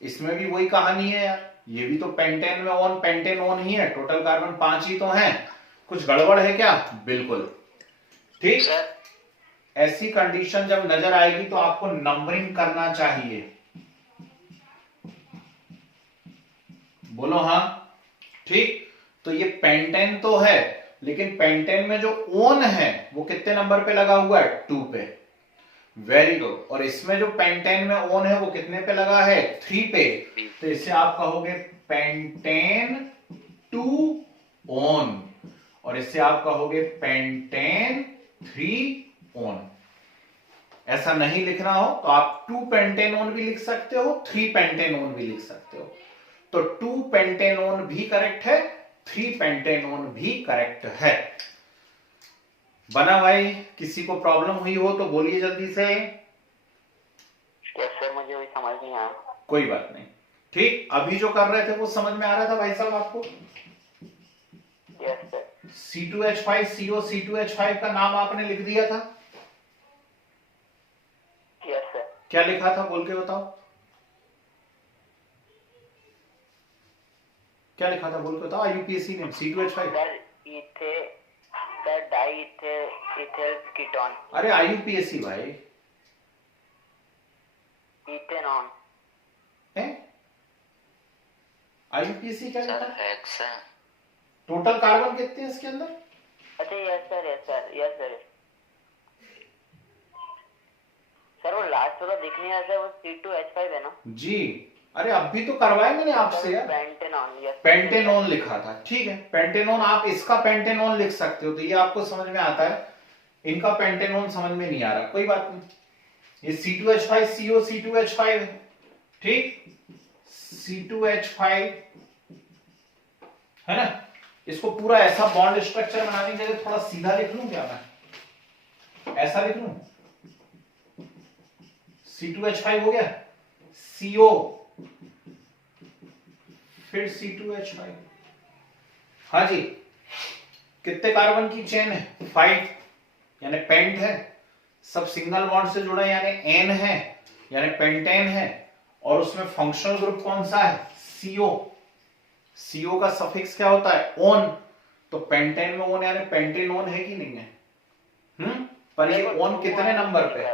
इसमें भी वही कहानी है यार, ये भी तो पेंटेन में ओन पेंटेनोन ही है, टोटल कार्बन 5 ही तो हैं। कुछ गड़बड़ है क्या? बिल्कुल ठीक। ऐसी कंडीशन जब नजर आएगी तो आपको नंबरिंग करना चाहिए, बोलो हाँ ठीक। तो ये पेंटेन तो है, लेकिन पेंटेन में जो ओन है वो कितने नंबर पे लगा हुआ है 2 पे, वेरी गुड। और इसमें जो पेंटेन में ओन है वो कितने पे लगा है 3 पे, तो इसे आप कहोगे पेंटेन 2 ओन, और इसे आप कहोगे पेंटेन 3 ओन। ऐसा नहीं लिखना हो तो आप 2 पेंटेनोन भी लिख सकते हो, 3 पेंटेनोन भी लिख सकते हो। तो 2 पेंटेनोन भी करेक्ट है, 3 पेंटेनोन भी करेक्ट है। बना भाई? किसी को प्रॉब्लम हुई हो तो बोलिए जल्दी से। सर मुझे भी समझ नहीं आया। कोई बात नहीं, ठीक। अभी जो कर रहे थे वो समझ में आ रहा था भाई साहब आपको? Yes sir. C2H5 CO C2H5 का नाम आपने लिख दिया था? Yes sir. क्या लिखा था बोल के बताओ, क्या लिखा था बोल के बताओ। IUPAC ने C2H5 sir di ethyl ketone. अरे IUPAC भाई, इथेनॉन है IUPAC क्या लिखा? Sir hexane. टोटल कार्बन कितने हैं इसके अंदर? अच्छा yes sir yes sir yes sir. Sir वो लास्ट वाला दिख नहीं रहा सर, वो C2H5 है ना जी। अरे अभी तो करवाए मैंने आपसे यार, पेंटेनॉन। यस पेंटेनोन लिखा था, ठीक है पेंटेनोन, आप इसका पेंटेनोन लिख सकते हो तो ये आपको समझ में आता है। इनका पेंटेनोन समझ में नहीं आ रहा, कोई बात नहीं। ये C2H5 CO C2H5 है, ठीक C2H5 है ना। इसको पूरा ऐसा बॉन्ड स्ट्रक्चर बनाने के लिए थोड़ा सीधा लिख लूं क्या मैं, ऐसा लिख लूं? C2H5 हो गया, CO, फिर C2H5। हाँ जी, कितने कार्बन की चेन है? 5, यानी पेंट है, सब सिंगल बॉन्ड से जुड़ा यानी एन है, यानी पेंटेन है, और उसमें फंक्शनल ग्रुप कौन सा है? CO। CO का सफिक्स क्या होता है? ओन। तो पेंटेन में ओन यानी पेंटेनोन है कि नहीं है? पर ये ओन कितने नंबर पे?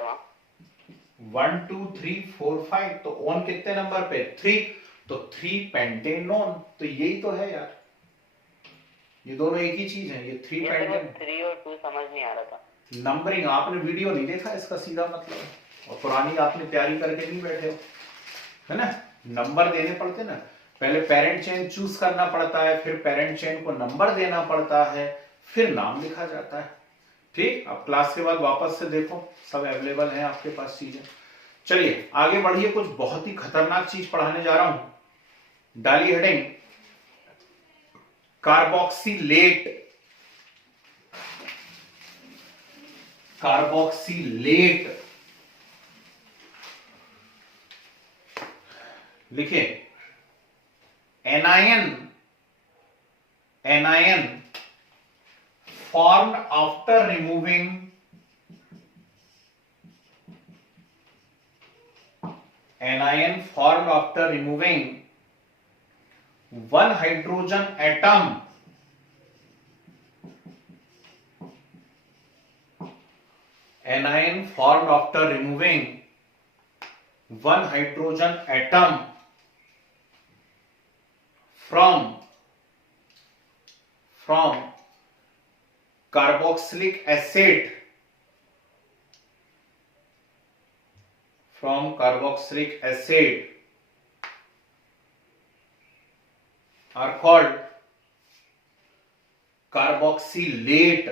1 2 3 4 5। तो ओन कितने नंबर पे? 3। तो 3 पेंटेनोन। तो यही तो है यार, ये दोनों एक ही चीज है। ये 3 पेंटेन। 3 और 2 समझ नहीं आ रहा था। नंबरिंग आपने वीडियो नहीं देखा, इसका सीधा मतलब है, और पुरानी आपने तैयारी करके नहीं बैठे हो, है ना? नंबर देने पड़ते ना, पहले पेरेंट चेन चूज करना पड़ता है, फिर पेरेंट चेन को नंबर देना पड़ता है, फिर नाम लिखा जाता है। ठीक, अब क्लास के बाद वापस से देखो, सब अवेलेबल है आपके पास चीजें। चलिए आगे बढ़िए, कुछ बहुत ही खतरनाक चीज पढ़ाने जा रहा हूं। डाली हेडिंग कार्बोक्सिलेट। कार्बोक्सिलेट लिखे, anion, anion formed after removing anion formed after removing one hydrogen atom anion formed after removing one hydrogen atom from carboxylic acid, from carboxylic acid are called carboxylate,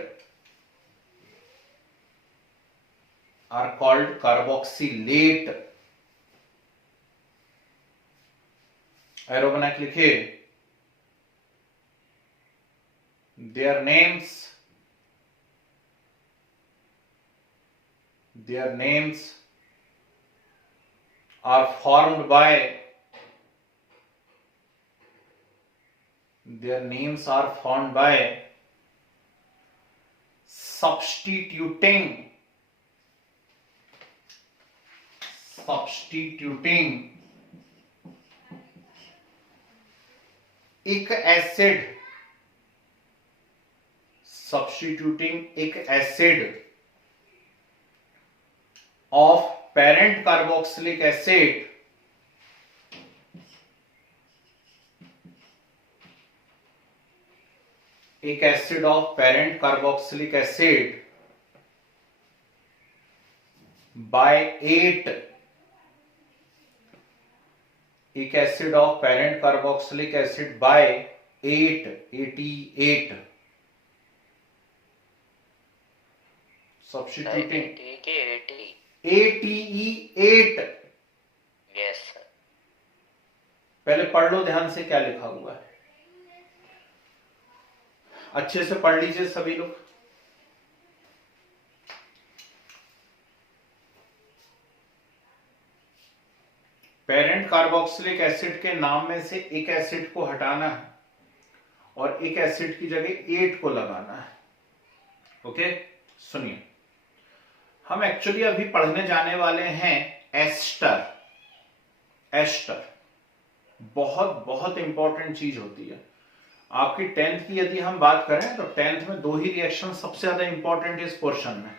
are called carboxylate। Arrow बना के लिखिए, their names are formed by substituting एक acid of parent carboxylic acid एक acid of parent carboxylic acid by 8, एक acid of parent carboxylic acid by 88 substituting ATE8। Yes sir. पहले पढ़ लो ध्यान से क्या लिखा हुआ है, अच्छे से पढ़ लीजिए सभी लोग। पेरेंट कार्बोक्सिलिक एसिड के नाम में से एक एसिड को हटाना है और एक एसिड की जगह 8 को लगाना है। ओके, सुनिए, हम एक्चुअली अभी पढ़ने जाने वाले हैं एस्टर। एस्टर बहुत बहुत इंपॉर्टेंट चीज होती है आपकी 10th की। यदि हम बात करें तो 10th में 2 ही रिएक्शन सबसे ज्यादा इंपॉर्टेंट इस पोर्शन में,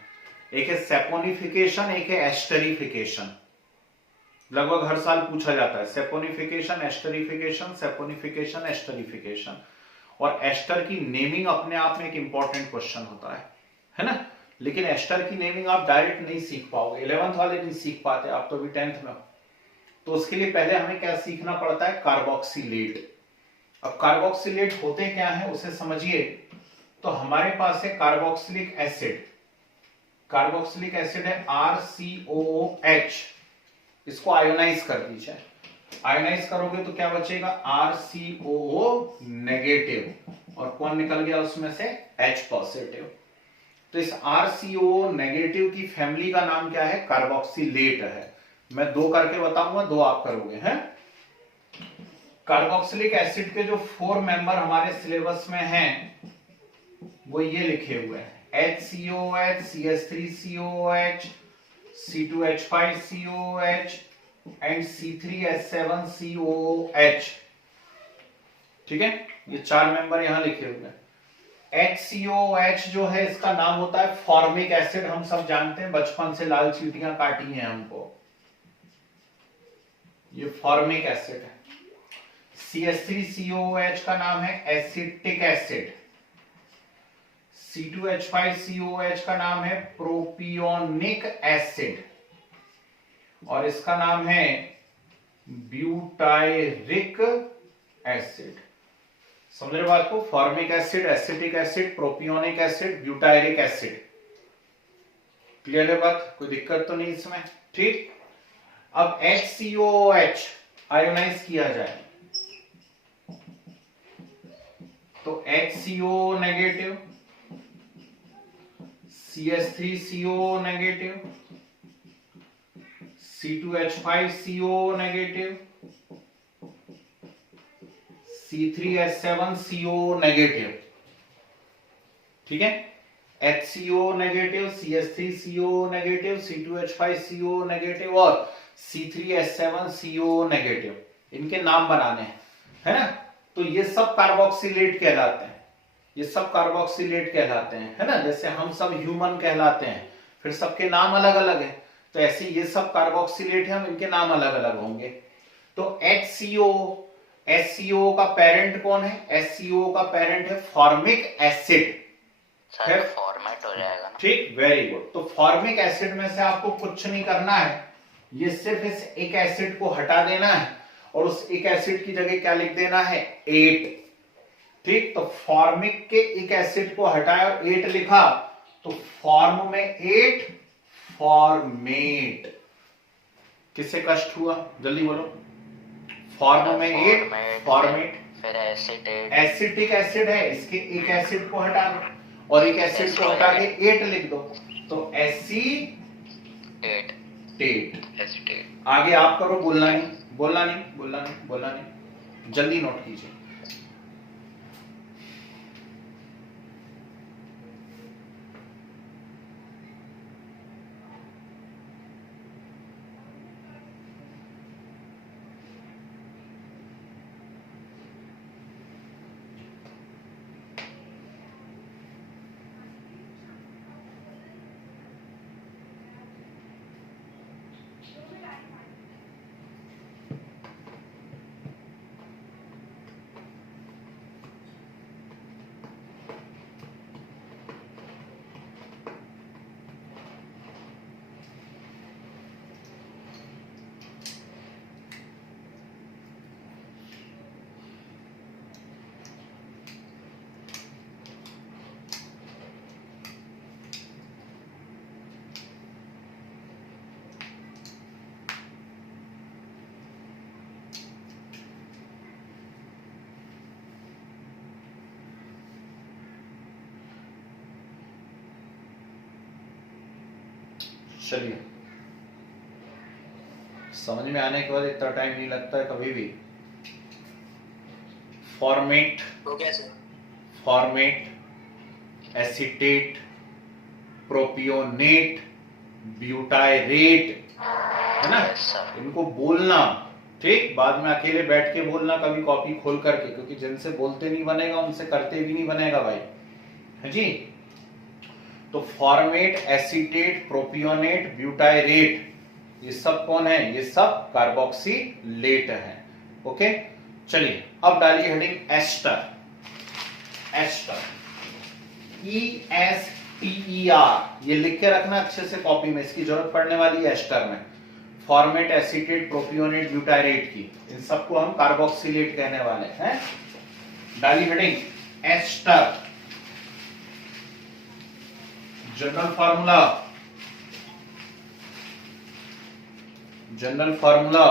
एक है सेपोनिफिकेशन, एक है एस्टरिफिकेशन। लगभग हर साल पूछा जाता है सेपोनिफिकेशन, एस्टरिफिकेशन, सेपोनिफिकेशन, एस्टरिफिकेशन। और एस्टर की नेमिंग अपने आप में एक इंपॉर्टेंट क्वेश्चन होता है ना? लेकिन एस्टर की नेमिंग आप डायरेक्ट नहीं सीख पाओगे, 11th वाले नहीं सीख पाते, आप तो अभी 10th में हो। तो उसके लिए पहले हमें क्या सीखना पड़ता है? कार्बोक्सिलेट। अब कार्बोक्सिलेट होते क्या है उसे समझिए। तो हमारे पास है कार्बोक्सिलिक एसिड, कार्बोक्सिलिक एसिड है RCOOH, इसको आयोनाइज कर दीजिए। आयोनाइज करोगे तो क्या बचेगा? RCOO नेगेटिव, और कौन निकल गया उसमें से? H positive. तो इस RCOO नेगेटिव की फैमिली का नाम क्या है? कार्बोक्सिलेट है। मैं 2 करके बताऊंगा, 2 आप करोगे हैं। कार्बोक्सिलिक एसिड के जो 4 मेंबर हमारे सिलेबस में हैं वो ये लिखे हुए हैं, HCOH, CS3COH, C2H5COH and C3H7COH। ठीक है, ये 4 मेंबर यहां लिखे हुए हैं। HCOH जो है इसका नाम होता है फॉर्मिक एसिड, हम सब जानते हैं, बचपन से लाल चींटियां काटी हैं हमको, ये फॉर्मिक एसिड है। CS3COH का नाम है एसिटिक एसिड, C2H5COH का नाम है प्रोपियोनिक एसिड और इसका नाम है ब्यूटायरिक एसिड। समझ रहे बात को? Formic acid, acetic acid, propionic acid, butyric acid. Clear है बात? कोई दिक्कत तो नहीं इसमें? ठीक। अब HCOH आयोनाइज किया जाए तो HCO negative, CS3CO negative, C2H5CO negative, C3H7CO negative. ठीक है, HCO negative, CS3CO negative, C2H5CO negative और C3H7CO नेगेटिव, इनके नाम बनाने हैं, है ना? तो ये सब कार्बोक्सिलेट कहलाते हैं, ये सब कार्बोक्सिलेट कहलाते हैं, है ना? जैसे हम सब ह्यूमन कहलाते हैं, फिर सबके नाम अलग अलग है, तो ऐसे ये सब कार्बोक्सिलेट है, हम इनके नाम अलग अलग होंगे। तो HCO का पेरेंट कौन है? HCO का पेरेंट है फॉर्मिक एसिड। सर फॉर्मेट हो जाएगा ना? ठीक, वेरी गुड। तो फॉर्मिक एसिड में से आपको कुछ नहीं करना है, ये सिर्फ इस एक एसिड को हटा देना है और उस एक एसिड की जगह क्या लिख देना है? 8। ठीक, तो फॉर्मिक के एक एसिड को हटाया और 8 लिखा, तो फॉर्म में 8, फॉर्मेट। किससे कष्ट हुआ? जल्दी बोलो। फॉर्म में 8, फॉर्मेट। फिर एसिटेट, एसिटिक एसिड है, इसके एक एसिड को हटा दो और एक एसिड को हटा के 8 लिख दो, तो एसिटेट। एसिटेट। आगे आप करो, बोलना नहीं, बोलना नहीं, बोलना नहीं, बोलना नहीं, जल्दी नोट कीजिए। चलिए, समझ में आने के बाद इतना टाइम नहीं लगता है कभी भी। फॉर्मेट, तो कैसे? फॉर्मेट, एसिटेट, प्रोपियोनेट, ब्यूटायरेट, है ना? इनको बोलना, ठीक, बाद में अकेले बैठ के बोलना कभी कॉपी खोल करके, क्योंकि जिनसे बोलते नहीं बनेगा उनसे करते भी नहीं बनेगा भाई, है जी। तो फॉर्मेट, एसिटेट, प्रोपियोनेट, ब्यूटायरेट, ये सब कौन है? ये सब कार्बोक्सिलेट है। ओके, चलिए अब डालिए हेडिंग एस्टर। एस्टर, ESTER, ये लिख के रखना अच्छे से कॉपी में, इसकी जरूरत पड़ने वाली है एस्टर में। फॉर्मेट, एसिटेट, प्रोपियोनेट, ब्यूटायरेट की, इन सबको हम कार्बोक्सिलेट कहने वाले हैं। डालिए heading ester. General formula, general formula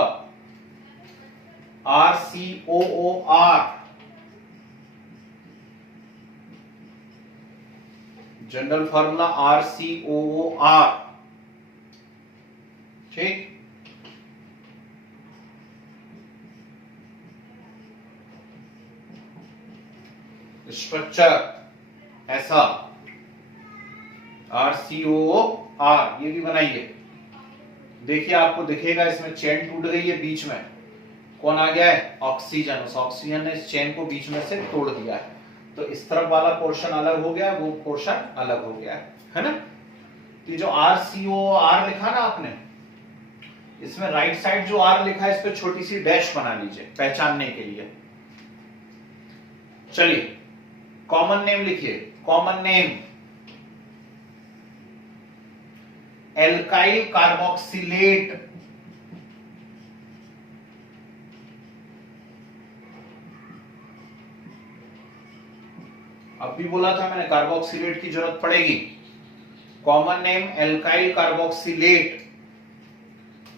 RCOOR, general formula RCOOR, ठीक। स्ट्रक्चर ऐसा RCOOR, ये भी बनाइए। देखिए आपको दिखेगा इसमें चेन टूट गई है, बीच में कौन आ गया है, ऑक्सीजन। उस ऑक्सीजन ने इस चेन को बीच में से तोड़ दिया है, तो इस तरफ वाला पोर्शन अलग हो गया, वो पोर्शन अलग हो गया है ना। तो ये जो RCOR लिखा ना आपने, इसमें राइट साइड जो R लिखा है इस पे छोटी सी डैश बना लीजिए पहचानने के लिए। चलिए कॉमन नेम लिखिए, कॉमन नेम एल्काइल कार्बोक्सिलेट। अब भी बोला था मैंने कार्बोक्सिलेट की जरूरत पड़ेगी। Common name alkyl carboxylate.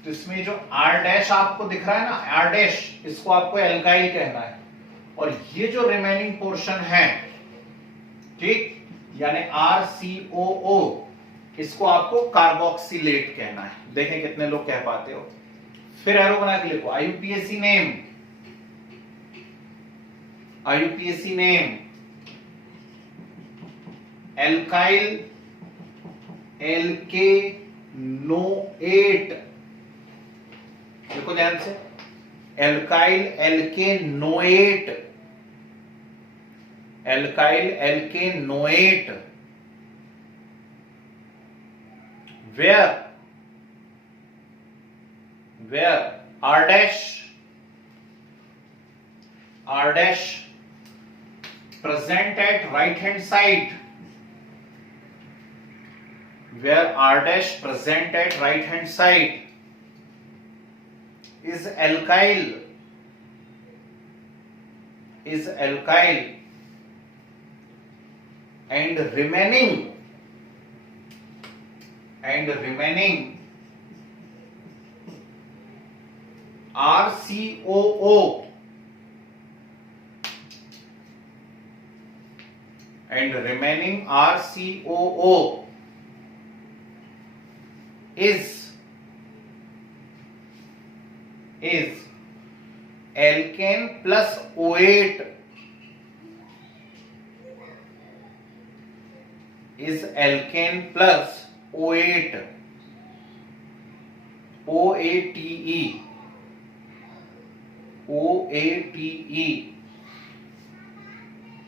तो इसमें जो R डैश आपको दिख रहा है ना, R डैश, इसको आपको एल्काइल कहना है, और ये जो रिमेनिंग पोर्शन है, ठीक, यानी RCOO, इसको आपको कार्बोक्सिलेट कहना है। देखें कितने लोग कह पाते हो। फिर एरो बना के लिखो, IUPAC name, IUPAC name alkyl alkanoate. देखो ध्यान से, alkyl alkanoate, alkyl alkanoate, where R dash present at right hand side, where R dash present at right hand side is alkyl, and remaining RCOO is alkane plus O8, is alkane plus O8, OATE,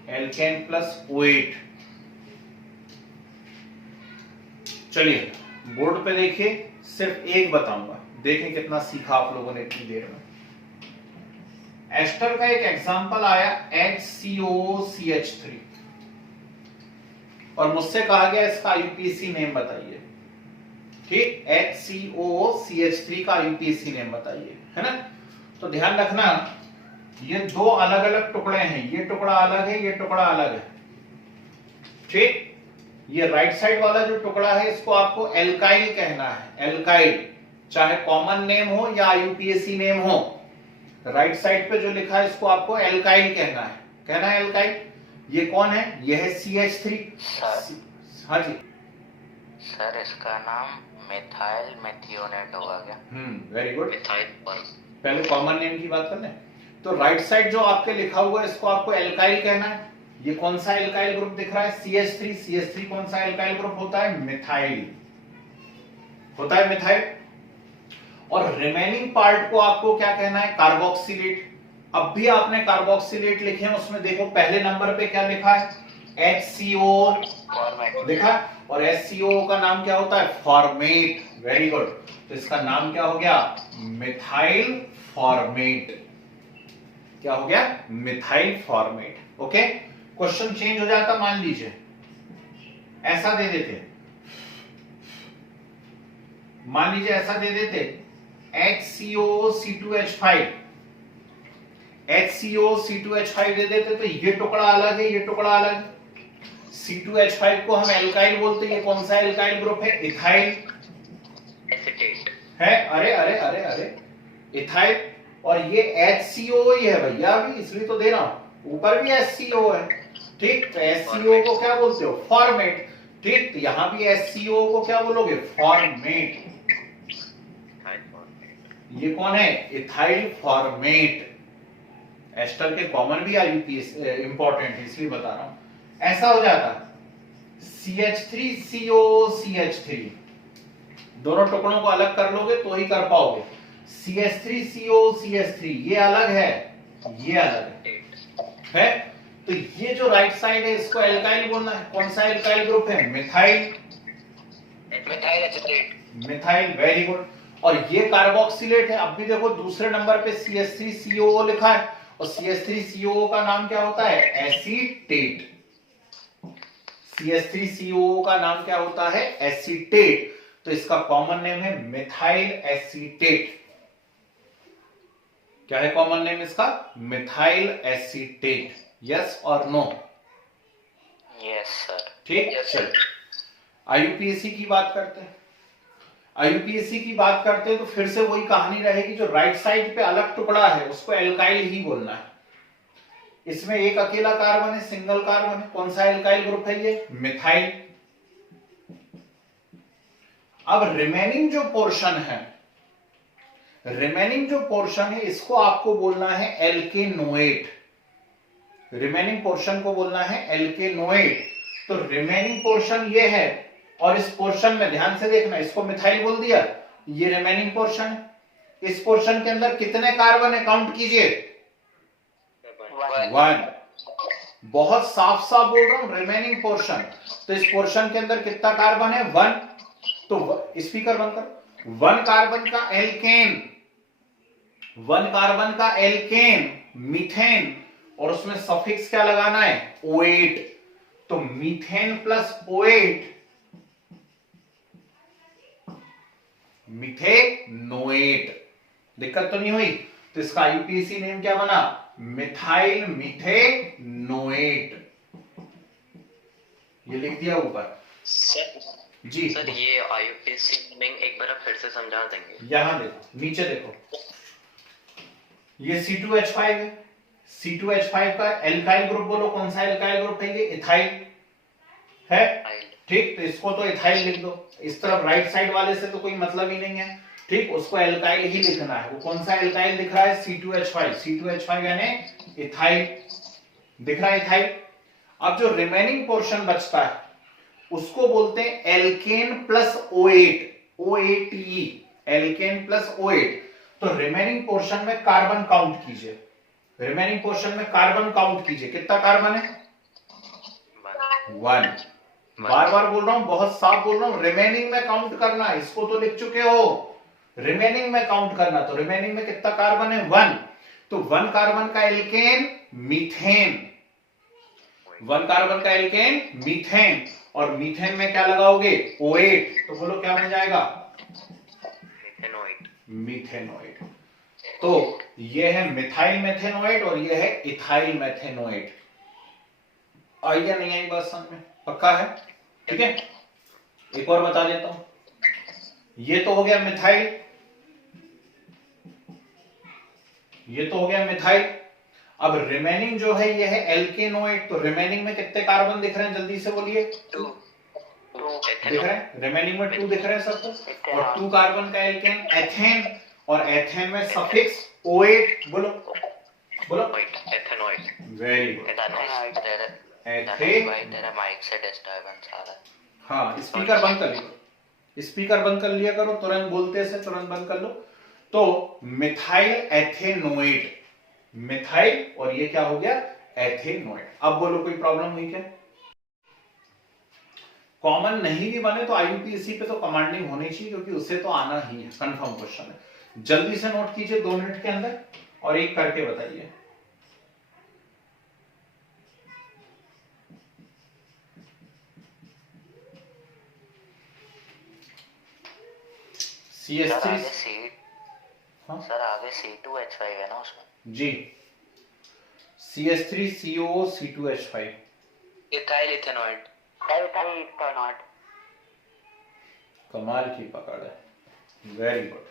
alkane plus O8। चलिए बोर्ड पे देखिए, सिर्फ एक बताऊंगा, देखें कितना सीखा आप लोगों ने इतनी देर में। एस्टर का एक एग्जांपल आया HCOCH3, और मुझसे कहा गया इसका IUPAC नेम बताइए। ठीक, HCOCH3 का IUPAC नेम बताइए, है ना। तो ध्यान रखना, ये दो अलग अलग टुकड़े हैं, ये टुकड़ा अलग है, ये टुकड़ा अलग है। ठीक, ये राइट साइड वाला जो टुकड़ा है इसको आपको एल्काइल कहना है, एल्काइल, चाहे कॉमन नेम हो या IUPAC नेम हो। राइट साइड पे जो लिखा है इसको आपको एल्काइल कहना है, एल्काइल। ये कौन है, ये है CH3। हाँ जी सर, इसका नाम मिथाइल मेथियोनेट होगा क्या? Very good. मिथाइल, पहले कॉमन नेम की बात कर लें। तो राइट साइड जो आपके लिखा हुआ है इसको आपको एल्काइल कहना है। ये कौन सा एल्काइल ग्रुप दिख रहा है, CH3। CH3 कौन सा एल्काइल ग्रुप होता है, मिथाइल होता है, मिथाइल। और रिमेनिंग पार्ट को आपको क्या कहना है, कार्बोक्सिलेट। अब भी आपने कार्बोक्सिलेट लिखे हैं, उसमें देखो पहले नंबर पे क्या लिखा है, HCO देखा, और HCO का नाम क्या होता है, फॉर्मेट। Very good. तो इसका नाम क्या हो गया, मिथाइल फॉर्मेट। क्या हो गया, methyl formate. Okay, question change हो जाता, मान लीजिए ऐसा दे देते, मान लीजिए ऐसा दे देते HCOC2H5, HCOC2H5 दे देते, तो ये टुकड़ा अलग है, ये टुकड़ा अलग। C2H5 को हम एल्काइल बोलते हैं, ये कौन सा एल्काइल ग्रुप है, इथाइल है। अरे अरे अरे अरे, इथाइल। और ये HCO ही है भैया, अभी इसलिए तो दे रहा हूं, ऊपर भी HCO है। ठीक, तो HCO को क्या बोलते हो, फॉर्मेट। ठीक, तो यहां भी HCO को क्या बोलोगे, फॉर्मेट। ये कौन है, इथाइल फॉर्मेट, एस्टर के कॉमन भी आईयूपीएसी इंपॉर्टेंट है इसलिए बता रहा हूं। ऐसा हो जाता CH3COCH3, दोनों टुकड़ों को अलग कर लोगे तो ही कर पाओगे। CH3COCH3 ये अलग है, ये अलग है। तो ये जो राइट साइड है इसको एल्काइल बोलना है। कौन सा एल्काइल ग्रुप है? Methyl. Methyl acetate. Methyl, very good. और ये कार्बोक्सिलेट है। अब भी देखो दूसरे नंबर पे CH3COO लिखा है और CH3COO का नाम क्या होता है? एसीटेट। CH3COO का नाम क्या होता है? एसीटेट। तो इसका कॉमन नेम है मिथाइल एसीटेट। क्या है कॉमन नेम इसका? Methyl acetate. यस और नो? Yes sir. ठीक, चलो आईयूपीएसी की बात करते हैं। आईयूपीएसी की बात करते हैं तो फिर से वही कहानी रहेगी, जो राइट साइड पे अलग टुकड़ा है उसको एल्काइल ही बोलना है। इसमें एक अकेला कार्बन है, सिंगल कार्बन है। कौन सा एल्काइल ग्रुप है ये? मिथाइल। अब रिमेनिंग जो पोर्शन है इसको आपको बोलना है एल्केनोएट। रिमेनिंग पोर्शन को बोलना है एल्केनोएट। तो रिमेनिंग पोर्शन ये है और इस पोर्शन में ध्यान से देखना, इसको मिथाइल बोल दिया, ये रिमेनिंग पोर्शन है। इस पोर्शन के अंदर कितने कार्बन है? काउंट कीजिए। 1। बहुत साफ साफ बोल रहा हूं, रिमेनिंग पोर्शन। तो इस पोर्शन के अंदर कितना कार्बन है? 1। तो स्पीकर बंद कर। 1 कार्बन का एल्केन, 1 कार्बन का एल्केन मीथेन, और उसमें सफिक्स क्या लगाना है? O8। तो मीथेन प्लस O8 मिथेनोएट। दिक्कत तो नहीं हुई? तो इसका आईयूपीएसी नेम क्या बना? Methyl methanoate. ये लिख दिया ऊपर। सर जी सर, ये आईयूपीएसी नेमिंग एक बार आप फिर से समझा देंगे? यहां देखो, नीचे देखो, ये C2H5 है। C2H5 का एल्काइल ग्रुप बोलो, कौन सा एल्काइल ग्रुप है? ये इथाइल है। ठीक, तो इसको तो इथाइल लिख दो। इस तरफ राइट साइड वाले से तो कोई मतलब ही नहीं है। ठीक, उसको एल्काइल ही लिखना है। वो कौन सा एल्काइल दिख रहा है? C2H5। C2H5 यानी इथाइल दिख रहा है, इथाइल। अब जो रिमेनिंग पोर्शन बचता है उसको बोलते हैं alkene plus O8, O8E, alkene plus O8। तो रिमेनिंग पोर्शन में कार्बन काउंट कीजिए। रिमेनिंग पोर्शन में कार्बन काउंट कीजिए, कितना कार्बन है? 1। बार बार बोल रहा हूं, बहुत साफ बोल रहा हूं, रिमेनिंग में काउंट करना। इसको तो लिख चुके हो, रिमेनिंग में काउंट करना। तो रिमेनिंग में कितना कार्बन है? 1। तो 1 कार्बन का एल्केन मीथेन, 1 कार्बन का एल्केन मीथेन, और मीथेन में क्या लगाओगे? O8। तो बोलो क्या बन जाएगा? मिथेनोएट। तो ये है मिथाइल मेथेनोएट और ये है इथाइल मेथेनोएट। आई या नहीं आई बात समझ में? पक्का है? ठीक है, एक और बता देता हूं। ये तो हो गया मिथाइल, ये तो हो गया मिथाइल। अब रिमेनिंग जो है ये है एल्केनोएट। तो रिमेनिंग में कितने कार्बन दिख रहे हैं? जल्दी से बोलिए। 2 दिख रहे हैं? रिमेनिंग में 2 दिख रहे हैं सबको। और 2 कार्बन का एल्केन एथेन, और एथेन में सफिक्स O8। बोलो बोलो। एथेनोइड। Very good. तेरा माइक से डिस्टर्बेंस आ रहा है। हाँ, स्पीकर बंद कर लिया, स्पीकर बंद कर लिया करो, तुरंत बोलते से तुरंत बंद कर लो। तो मिथाइल एथेनोएट, मिथाइल, और ये क्या हो गया? एथेनोएट। अब बोलो कोई प्रॉब्लम हुई क्या? कॉमन नहीं भी बने तो आईयूपीएसी पे तो कमांडिंग होनी चाहिए, क्योंकि उसे तो आना ही है, कंफर्म क्वेश्चन है। जल्दी से नोट कीजिए 2 मिनट के अंदर और एक करके बताइए। CH3 हाँ? सर आगे C2H5 है ना उसमें? जी, CH3COO C2H5 इथाइल इथेनॉइड। कमाल की पकड़ है, वेरी गुड।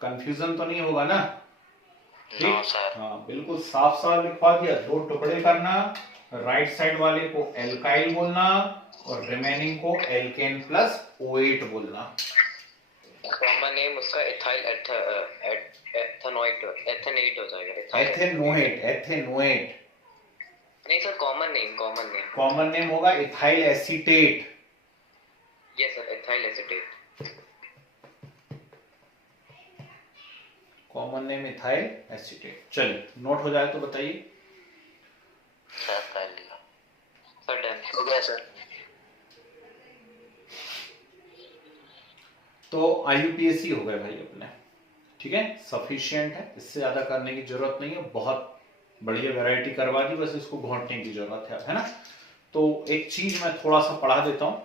कंफ्यूजन तो नहीं होगा ना? No sir. हाँ, बिल्कुल साफ साफ लिखवा दिया। 2 टुकड़े करना, राइट साइड वाले को एल्काइल बोलना और रिमेनिंग को एल्केन प्लस O8 बोलना। कॉमन नेम उसका इथाइल एथेनोएट हो जाएगा। एथेनोएट नहीं sir, common name common name होगा ethyl acetate. Yes sir, ethyl acetate. Common name ethyl acetate. चलिए नोट हो जाए तो बताइए। सर कर लिया सर डन हो गया सर। तो आईयूपीएसी हो गए भाई अपने, ठीक है, सफिशिएंट है, इससे ज्यादा करने की जरूरत नहीं है, बहुत बढ़िया वैरायटी करवा दी, बस इसको घोंटने की जरूरत है ना। तो एक चीज मैं थोड़ा सा पढ़ा देता हूं,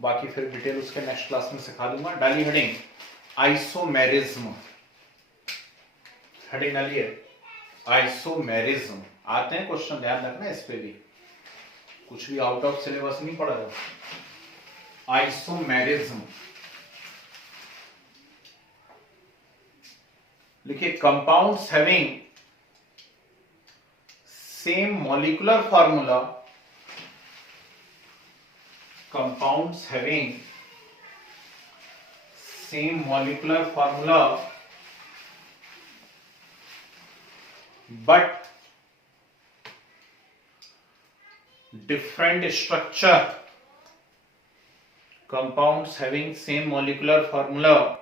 बाकी फिर डिटेल उसके नेक्स्ट क्लास में सिखा दूंगा। डाली हेडिंग आइसोमेरिज्म, हेडिंग डालिए आइसोमेरिज्म। आते हैं क्वेश्चन, ध्यान रखना इस पे भी, कुछ भी आउट ऑफ सिलेबस नहीं पढ़ा रहा। आइसोमेरिज्म लिखिए, compounds having same molecular formula, compounds having same molecular formula but different structure, compounds having same molecular formula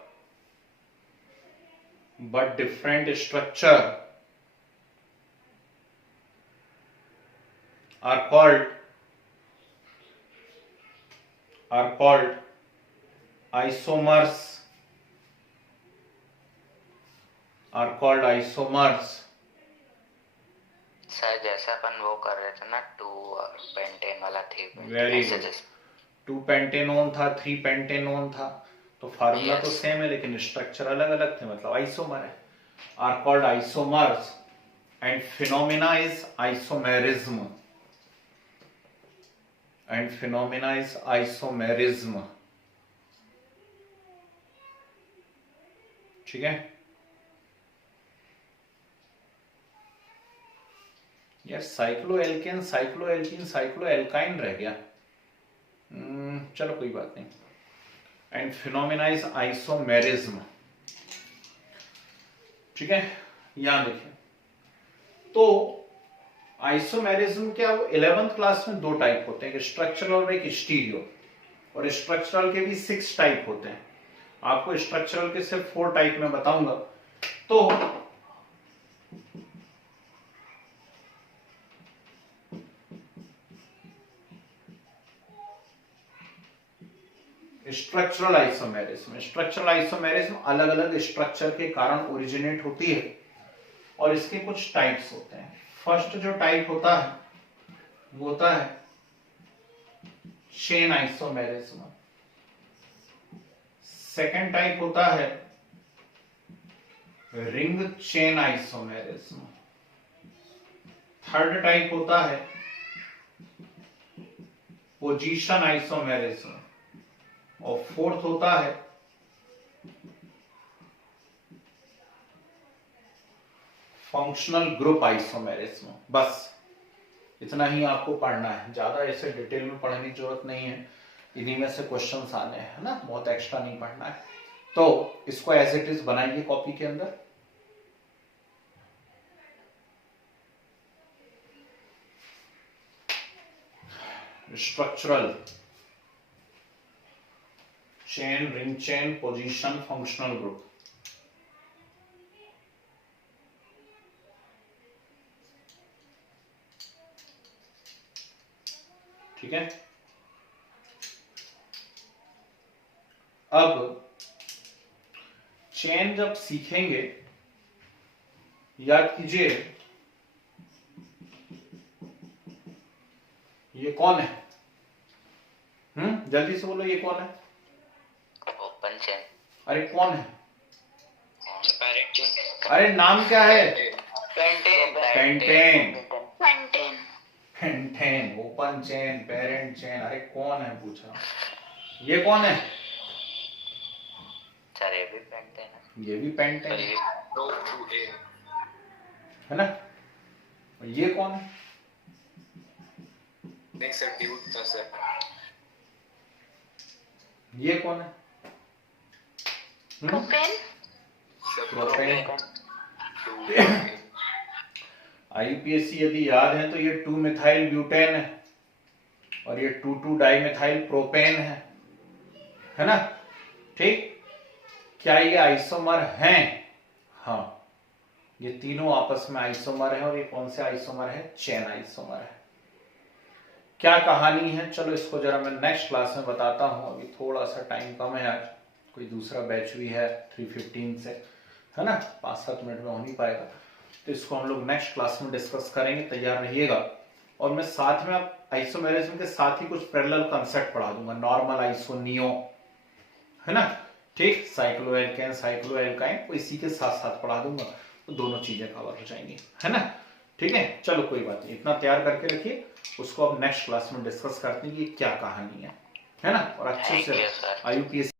but different structure are called isomers, sir जैसे अपन वो कर रहे थे ना 2 पेंटेन वाला थी, वेरी गुड। 2 पेंटेनोन था, 3 पेंटेनोन था, तो फार्मूला तो सेम है लेकिन स्ट्रक्चर अलग अलग थे, मतलब आइसोमर है। Are called isomers and phenomena is isomerism, ठीक है यार। साइक्लोएल्केन, साइक्लोएल्कीन, साइक्लोएल्काइन रह गया, चलो कोई बात नहीं। एंड फिनोमेना इज आइसोमेरिज्म, ठीक है। यहां देखिए, तो आइसोमेरिज्म क्या, 11th क्लास में 2 टाइप होते हैं, एक स्ट्रक्चरल और एक स्टीरियो, और स्ट्रक्चरल के भी 6 टाइप होते हैं। आपको स्ट्रक्चरल के सिर्फ 4 टाइप में बताऊंगा। तो स्ट्रक्चरल आइसोमेरिज्म अलग अलग स्ट्रक्चर के कारण ओरिजिनेट होती है, और इसके कुछ टाइप्स होते हैं। फर्स्ट जो टाइप होता है वो होता है चेन आइसोमेरिज्म, सेकेंड टाइप होता है ring chain isomerism, third type होता है पोजीशन आइसोमेरिज्म, और फोर्थ होता है फंक्शनल ग्रुप आइसोमेरिज्म। बस इतना ही आपको पढ़ना है, ज्यादा ऐसे डिटेल में पढ़ने की जरूरत नहीं है, इन्हीं में से क्वेश्चंस आने हैं, है ना, बहुत एक्स्ट्रा नहीं पढ़ना है। तो इसको एज इट इज बनाइए कॉपी के अंदर। Structural chain, ring chain, position, functional group. ठीक है। अब चेन जब सीखेंगे, याद कीजिए ये कौन है? जल्दी से बोलो, ये कौन है? Open chain. अरे कौन है? Parent chain. अरे नाम क्या है? Pentane. Pentane. Pentane. Pentane, open chain, parent chain. अरे कौन है पूछा, ये कौन है? सर ये भी पेंटेन है। ये भी पेंटेन है ना। ये कौन है? नहीं सर, ड्यूड था सर। ये कौन है? Propane propane. आईयूपीएसी यदि याद है तो ये 2 मिथाइल ब्यूटेन है और ये 2 डाइमिथाइल प्रोपेन है ना। ठीक, क्या ये आइसोमर हैं? हाँ, ये तीनों आपस में आइसोमर है और ये कौन से आइसोमर है? चेन आइसोमर है। क्या कहानी है, चलो इसको जरा मैं नेक्स्ट क्लास में बताता हूं। अभी थोड़ा सा टाइम कम है, आज कोई दूसरा बैच भी है 3:15 से, है ना, 5-7 मिनट में हो नहीं पाएगा, तो इसको हम लोग नेक्स्ट क्लास में डिस्कस करेंगे, तैयार रहिएगा। और मैं साथ में अब आइसोमेरिज्म के साथ ही कुछ पैरेलल कांसेप्ट पढ़ा दूंगा, नॉर्मल आइसो नियो, है ना। ठीक, साइक्लोएल्केन साइक्लोएल्काइन को इसी के साथ साथ पढ़ा दूंगा, तो दोनों चीजें कवर हो जाएंगी, है ना। ठीक है, चलो कोई बात नहीं, इतना तैयार करके रखिए, उसको अब नेक्स्ट क्लास में डिस्कस करते हैं कि क्या कहानी है ना। और अच्छे से आईयूपीएससी